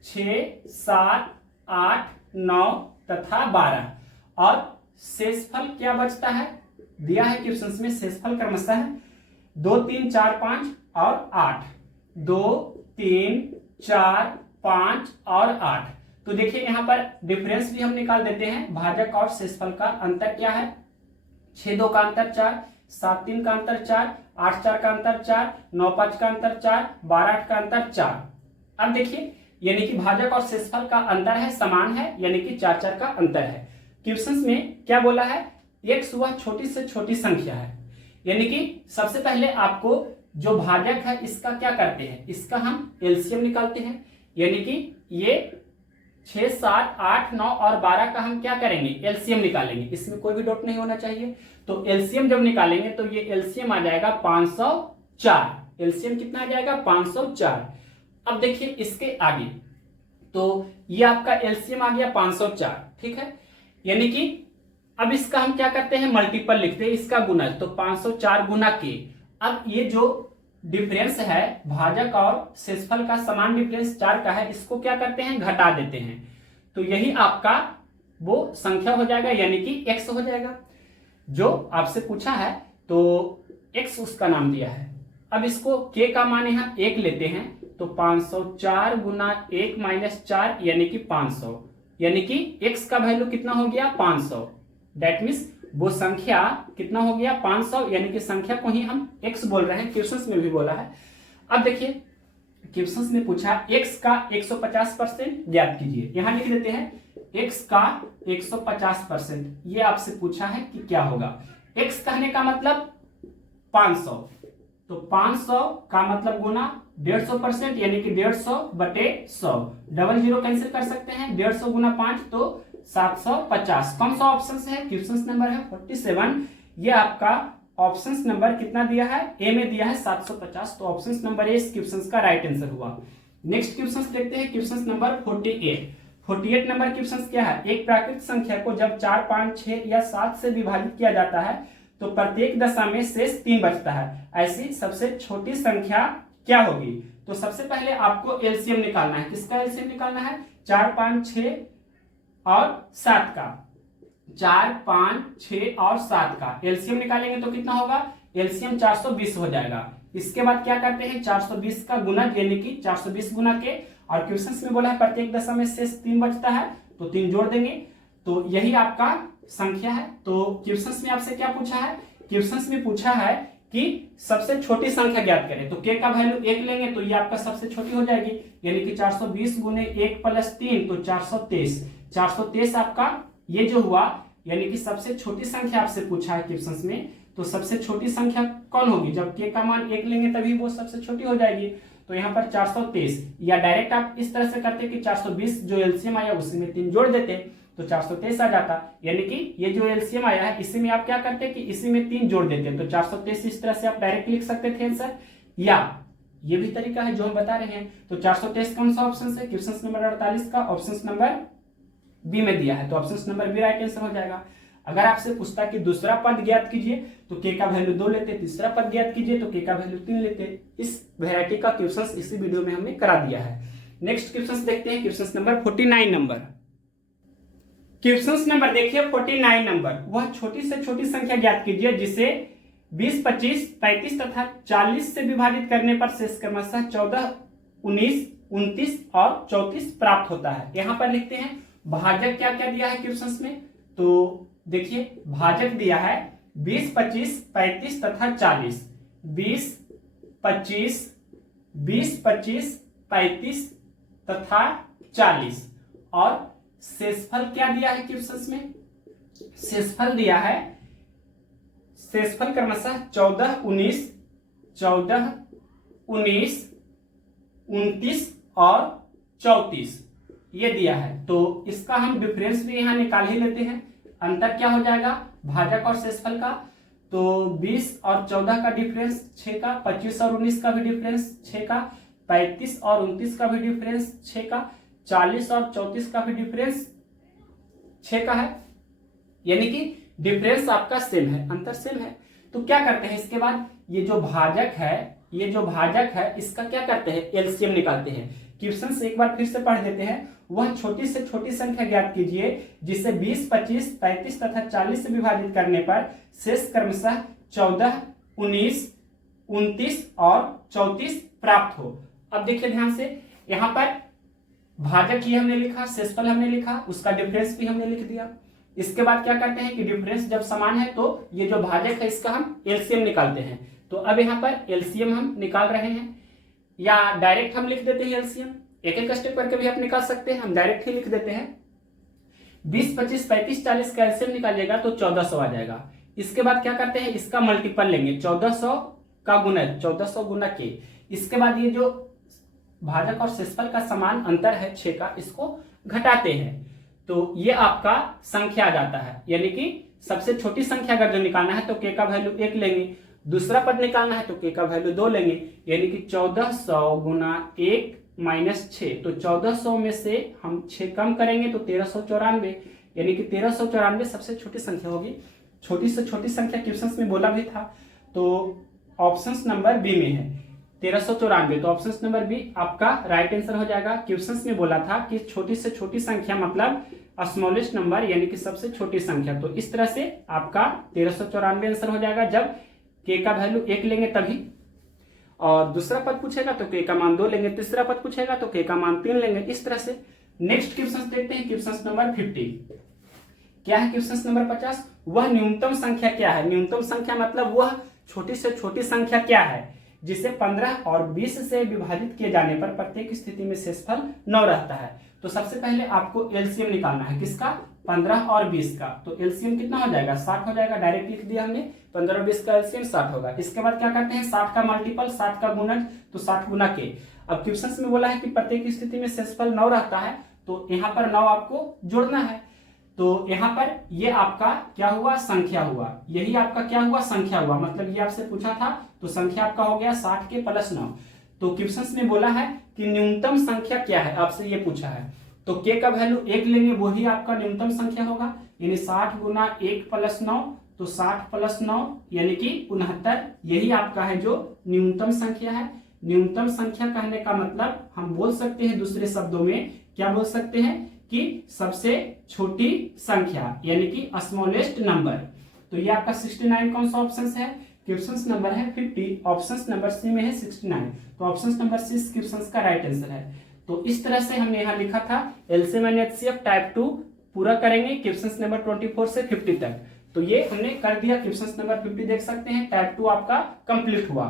6, 7, 8, 9 तथा 12, और शेषफल क्या बचता है, दिया है क्वेश्चन में शेषफल क्रमशः है 2, 3, 4, 5 और 8, 2, 3, 4, 5 और 8। तो देखिए यहाँ पर डिफरेंस भी हम निकाल देते हैं। भाजक और शेषफल का अंतर क्या है, 6, 2 का अंतर 4, 7, 3 का अंतर 4, 8, 4 का अंतर 4, 9, 5 का अंतर 4, 12, 8 का अंतर 4। अब देखिए यानी कि भाजक और शेषफल का अंतर है, समान है, यानी कि 4, 4 का अंतर है। क्वेश्चन में क्या बोला है, x वह छोटी से छोटी संख्या है, यानी कि सबसे पहले आपको जो भाजक है इसका क्या करते हैं, इसका हम एलसीएम निकालते हैं, यानी कि ये 6, 7, 8, 9 और 12 का हम क्या करेंगे, एलसीएम निकालेंगे, इसमें कोई भी डाउट नहीं होना चाहिए। तो एलसीएम जब निकालेंगे तो ये एलसीएम आ जाएगा 504, एलसीएम कितना आ जाएगा 504। अब देखिए इसके आगे, तो ये आपका एलसीएम आ गया 504, ठीक है, यानी कि अब इसका हम क्या करते हैं, मल्टीपल लिखते हैं, इसका गुणज, तो 504 गुना के। अब ये जो डिफरेंस है भाजक और शेषफल का समान डिफरेंस 4 का है, इसको क्या करते हैं, घटा देते हैं, तो यही आपका वो संख्या हो जाएगा, यानी कि x हो जाएगा। जो आपसे पूछा है तो x उसका नाम दिया है। अब इसको k का मान यहाँ 1 लेते हैं, तो 504 गुना 1 माइनस 4 यानी कि 500, यानी कि x का वैल्यू कितना हो गया 500। दैट मीन्स वो संख्या कितना हो गया 500, यानी कि संख्या को ही हम x बोल रहे हैं, क्वेश्चंस में भी बोला है। अब देखिए क्वेश्चंस में पूछा x का 150% ज्ञात कीजिए, यहां लिख देते हैं x का 150%। ये आपसे पूछा है कि क्या होगा, x कहने का मतलब 500, तो 500 का मतलब गुना 150%, यानी कि 150 बटे 100, डबल जीरो कैंसिल कर सकते हैं, 150 गुना 5 तो 750। कौन सा ऑप्शन है, क्वेश्चन नंबर है 47, ये आपका ऑप्शन नंबर कितना दिया है, ए में दिया है 750, तो ऑप्शन नंबर ए इस क्वेश्चन का राइट आंसर हुआ। नेक्स्ट क्वेश्चन देखते हैं, क्वेश्चन नंबर 48 नंबर क्वेश्चन क्या है, एक प्राकृतिक संख्या को जब 4, 5, 6 या 7 से विभाजित किया जाता है तो प्रत्येक दशा में शेष 3 बचता है, ऐसी सबसे छोटी संख्या क्या होगी। तो सबसे पहले आपको एलसीएम निकालना है, किसका एलसीएम निकालना है, 4, 5, 6 और 7 का, 4, 5, 6 और 7 का एलसीएम निकालेंगे तो कितना होगा, एलसीएम 420 हो जाएगा। इसके बाद क्या करते हैं 420 का गुना, यानी कि 420 गुना के, और क्वेश्चन में बोला है प्रत्येक दशा में शेष 3 बचता है तो 3 जोड़ देंगे, तो यही आपका संख्या है। तो क्वेश्चन में आपसे क्या पूछा है, क्वेश्चन में पूछा है कि सबसे छोटी संख्या ज्ञात करें। तो k का वैल्यू 1 लेंगे तो ये आपका सबसे छोटी हो जाएगी, यानी कि 420 गुने 1 प्लस 3 तो 423। 423 आपका ये जो हुआ, यानी कि सबसे छोटी संख्या आपसे पूछा है क्वेश्चन में, तो सबसे छोटी संख्या कौन होगी? जब k का मान 1 लेंगे तभी वो सबसे छोटी हो जाएगी। तो यहाँ पर 423, या डायरेक्ट आप इस तरह से करते कि 420 जो एलसीएम आया उसी में 3 जोड़ देते तो 423 आ जाता। यानी कि ये जो एलसीएम आया है इसी में आप क्या करते कि इसी में 3 जोड़ देते, तो 423 इस तरह से आप डायरेक्ट लिख सकते थे आंसर, या ये भी तरीका है जो हम बता रहे हैं। तो 423 कौन सा ऑप्शन है? क्वेश्चन नंबर 48 का ऑप्शन नंबर बी में दिया है, तो option number B right answer हो जाएगा। अगर आपसे पूछता कि दूसरा पद ज्ञात कीजिए तो k का वैल्यू 2 लेते, तीसरा पद ज्ञात कीजिए तो k का वैल्यू 3 लेते। इस वैरायटी का क्वेश्चन इसी वीडियो में हमने करा दिया है। नेक्स्ट क्वेश्चन देखते हैं, question number 49 number. Question number देखिए 49 नंबर, वह छोटी से छोटी संख्या ज्ञात कीजिए जिसे 20, 25, 35 तथा 40 से विभाजित करने पर शेष क्रमशः 14, 19, 29 और 34 प्राप्त होता है। यहां पर लिखते हैं भाजक क्या क्या दिया है क्वेश्चन में। तो देखिए भाजक दिया है 20, 25, 35 तथा 40। 20, 25, 20, 25, 35 तथा 40, और शेषफल क्या दिया है क्वेश्चन में? शेषफल दिया है, शेषफल क्रमशः 14, 19, 14, 19, 29 और 34 ये दिया है। तो इसका हम डिफरेंस भी यहां निकाल ही लेते हैं। अंतर क्या हो जाएगा भाजक और शेषफल का? तो 20 और 14 का डिफरेंस 6 का, 25 और 19 का भी डिफरेंस 6 का, 35 और 29 का भी डिफरेंस 6 का, 40 और 34 का भी डिफरेंस 6 का है। यानी कि डिफरेंस आपका सेम है, अंतर सेम है। तो क्या करते हैं इसके बाद, ये जो भाजक है इसका क्या करते हैं? एलसीएम निकालते हैं। क्वेश्चन से एक बार फिर से पढ़ देते हैं। वह छोटी से छोटी संख्या ज्ञात कीजिए जिसे 20, 25, 35 तथा 40 से विभाजित करने पर शेष क्रमशः 14, 19, 29 और 34 प्राप्त हो। अब देखिए ध्यान से, यहां पर भाजक ही हमने लिखा, शेषफल हमने लिखा, उसका डिफरेंस भी हमने लिख दिया। इसके बाद क्या करते हैं कि डिफरेंस जब समान है तो ये जो भाजक है इसका हम एलसीएम निकालते हैं। तो अब यहाँ पर एलसीएम हम निकाल रहे हैं, या डायरेक्ट हम लिख देते हैं एलसीएम। एक एक स्टेप करके भी आप निकाल सकते हैं, हम डायरेक्ट ही लिख देते हैं। 20, 25, 35, 40 का एलसीएम निकालिएगा तो 1400 आ जाएगा। इसके बाद क्या करते हैं, इसका मल्टीपल लेंगे, 1400 का गुना 1400 गुना के। इसके बाद ये जो भाजक और शेषफल का समान अंतर है 6 का, इसको घटाते हैं तो ये आपका संख्या आ जाता है। यानी कि सबसे छोटी संख्या अगर जो निकालना है तो k का वैल्यू 1 लेंगे, दूसरा पद निकालना है तो k का वैल्यू 2 लेंगे, यानी कि 1400 गुना 1 माइनस 6। तो 1400 में से हम 6 कम करेंगे तो 1394, यानी कि 1394 सबसे छोटी संख्या होगी। छोटी से छोटी संख्या क्वेश्चन में बोला भी था, तो ऑप्शन नंबर बी में है 1394। तो ऑप्शन नंबर बी आपका राइट आंसर हो जाएगा। क्वेश्चन में बोला था कि छोटी से छोटी संख्या मतलब स्मॉलेस्ट नंबर, यानी कि सबसे छोटी संख्या। तो इस तरह से आपका 1394 आंसर हो जाएगा जब k का वैल्यू 1 लेंगे तभी। और दूसरा पद पूछेगा तो k का मान 2 लेंगे, तीसरा पद पूछेगा तो k का मान 3 लेंगे, इस तरह से। नेक्स्ट क्वेश्चन देखते हैं, क्वेश्चन नंबर 50। क्या है क्वेश्चन नंबर 50? वह न्यूनतम संख्या क्या है? न्यूनतम संख्या मतलब वह छोटी से छोटी संख्या क्या है जिसे 15 और 20 से विभाजित किए जाने पर प्रत्येक स्थिति में शेषफल 9 रहता है। तो सबसे पहले आपको एलसीएम निकालना है, किसका? 15 और 20 का। तो एलसीएम कितना हो जाएगा? 60 हो जाएगा, डायरेक्ट लिख दिया हमने। 15 और 20 का एलसीएम 60 होगा। इसके बाद क्या करते हैं, 60 का मल्टीपल, 60 का गुणज, तो 60 गुना के। अब क्वेश्चन में बोला है कि प्रत्येक स्थिति में शेषफल 9 रहता है, तो यहाँ पर 9 आपको जोड़ना है। तो यहाँ पर ये आपका क्या हुआ? संख्या हुआ। यही आपका क्या हुआ? संख्या हुआ। मतलब ये आपसे पूछा था तो संख्या आपका हो गया 60 के प्लस 9। तो क्वेश्चन में बोला है कि न्यूनतम संख्या क्या है, आपसे ये पूछा है। तो k का वैल्यू 1 लेंगे, वही आपका न्यूनतम संख्या होगा, यानी 60 गुना 1 प्लस 9, तो 60 प्लस 9 यानी कि 69। यही आपका है जो न्यूनतम संख्या है। न्यूनतम संख्या कहने का मतलब हम बोल सकते हैं दूसरे शब्दों में, क्या बोल सकते हैं कि सबसे छोटी संख्या, यानी कि स्मॉलेस्ट नंबर। तो ये आपका 69 कौन सा ऑप्शन है? क्वेश्चन नंबर है 50, ऑप्शन नंबर सी में है 69। तो ऑप्शन नंबर सी इस क्वेश्चन का राइट आंसर है। तो इस तरह से हमने यहाँ लिखा था एलसीएम एंड एचसीएफ टाइप 2 पूरा करेंगे क्वेश्चन नंबर 24 से 50 तक। तो ये हमने कर दिया, क्वेश्चन नंबर 50 देख सकते हैं, टाइप 2 आपका कंप्लीट हुआ।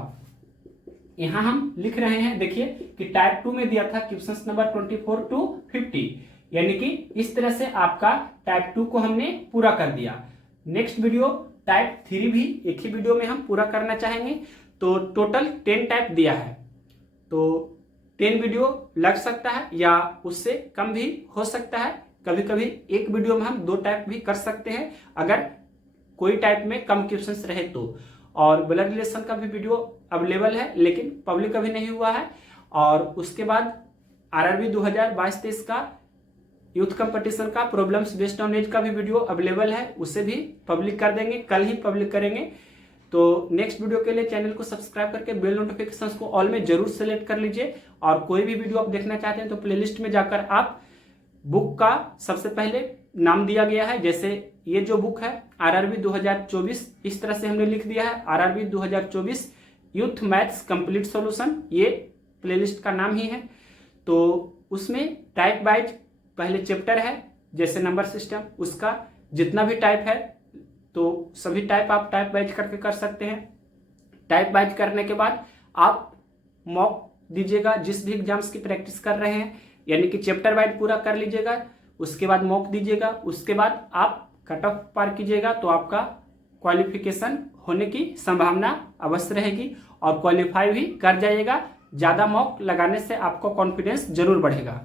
यहां हम लिख रहे हैं, देखिए कि टाइप 2 में दिया था क्वेश्चन नंबर 24 to 50, यानी कि इस तरह से आपका टाइप 2 को हमने पूरा कर दिया। नेक्स्ट वीडियो टाइप 3 भी एक ही वीडियो में हम पूरा करना चाहेंगे। तो टोटल 10 टाइप दिया है, तो 10 वीडियो लग सकता है या उससे कम भी हो सकता है। कभी कभी एक वीडियो में हम 2 टाइप भी कर सकते हैं अगर कोई टाइप में कम क्वेश्चंस रहे तो। और ब्लड रिलेशन का भी वीडियो अवेलेबल है, लेकिन पब्लिक अभी नहीं हुआ है। और उसके बाद आरआरबी 2022-23 का यूथ कंपटीशन का प्रॉब्लम्स बेस्ड ऑन एज का भी वीडियो अवेलेबल है, उसे भी पब्लिक कर देंगे, कल ही पब्लिक करेंगे। तो नेक्स्ट वीडियो के लिए चैनल को सब्सक्राइब करके बेल नोटिफिकेशंस को ऑल में जरूर सेलेक्ट कर लीजिए। और कोई भी वीडियो आप देखना चाहते हैं तो प्लेलिस्ट में जाकर आप बुक का सबसे पहले नाम दिया गया है, जैसे ये जो बुक है आरआरबी 2024, इस तरह से हमने लिख दिया है RRB 2024 youth maths complete solution, ये प्लेलिस्ट का नाम ही है। तो उसमें टाइप वाइज पहले चैप्टर है, जैसे नंबर सिस्टम, उसका जितना भी टाइप है तो सभी टाइप आप टाइप वाइज करके कर सकते हैं। टाइप वाइज करने के बाद आप मॉक दीजिएगा, जिस भी एग्जाम्स की प्रैक्टिस कर रहे हैं, यानी कि चैप्टर वाइज पूरा कर लीजिएगा, उसके बाद मॉक दीजिएगा, उसके बाद आप कट ऑफ पार कीजिएगा, तो आपका क्वालिफिकेशन होने की संभावना अवश्य रहेगी और क्वालिफाई भी कर जाइएगा। ज़्यादा मॉक लगाने से आपका कॉन्फिडेंस जरूर बढ़ेगा।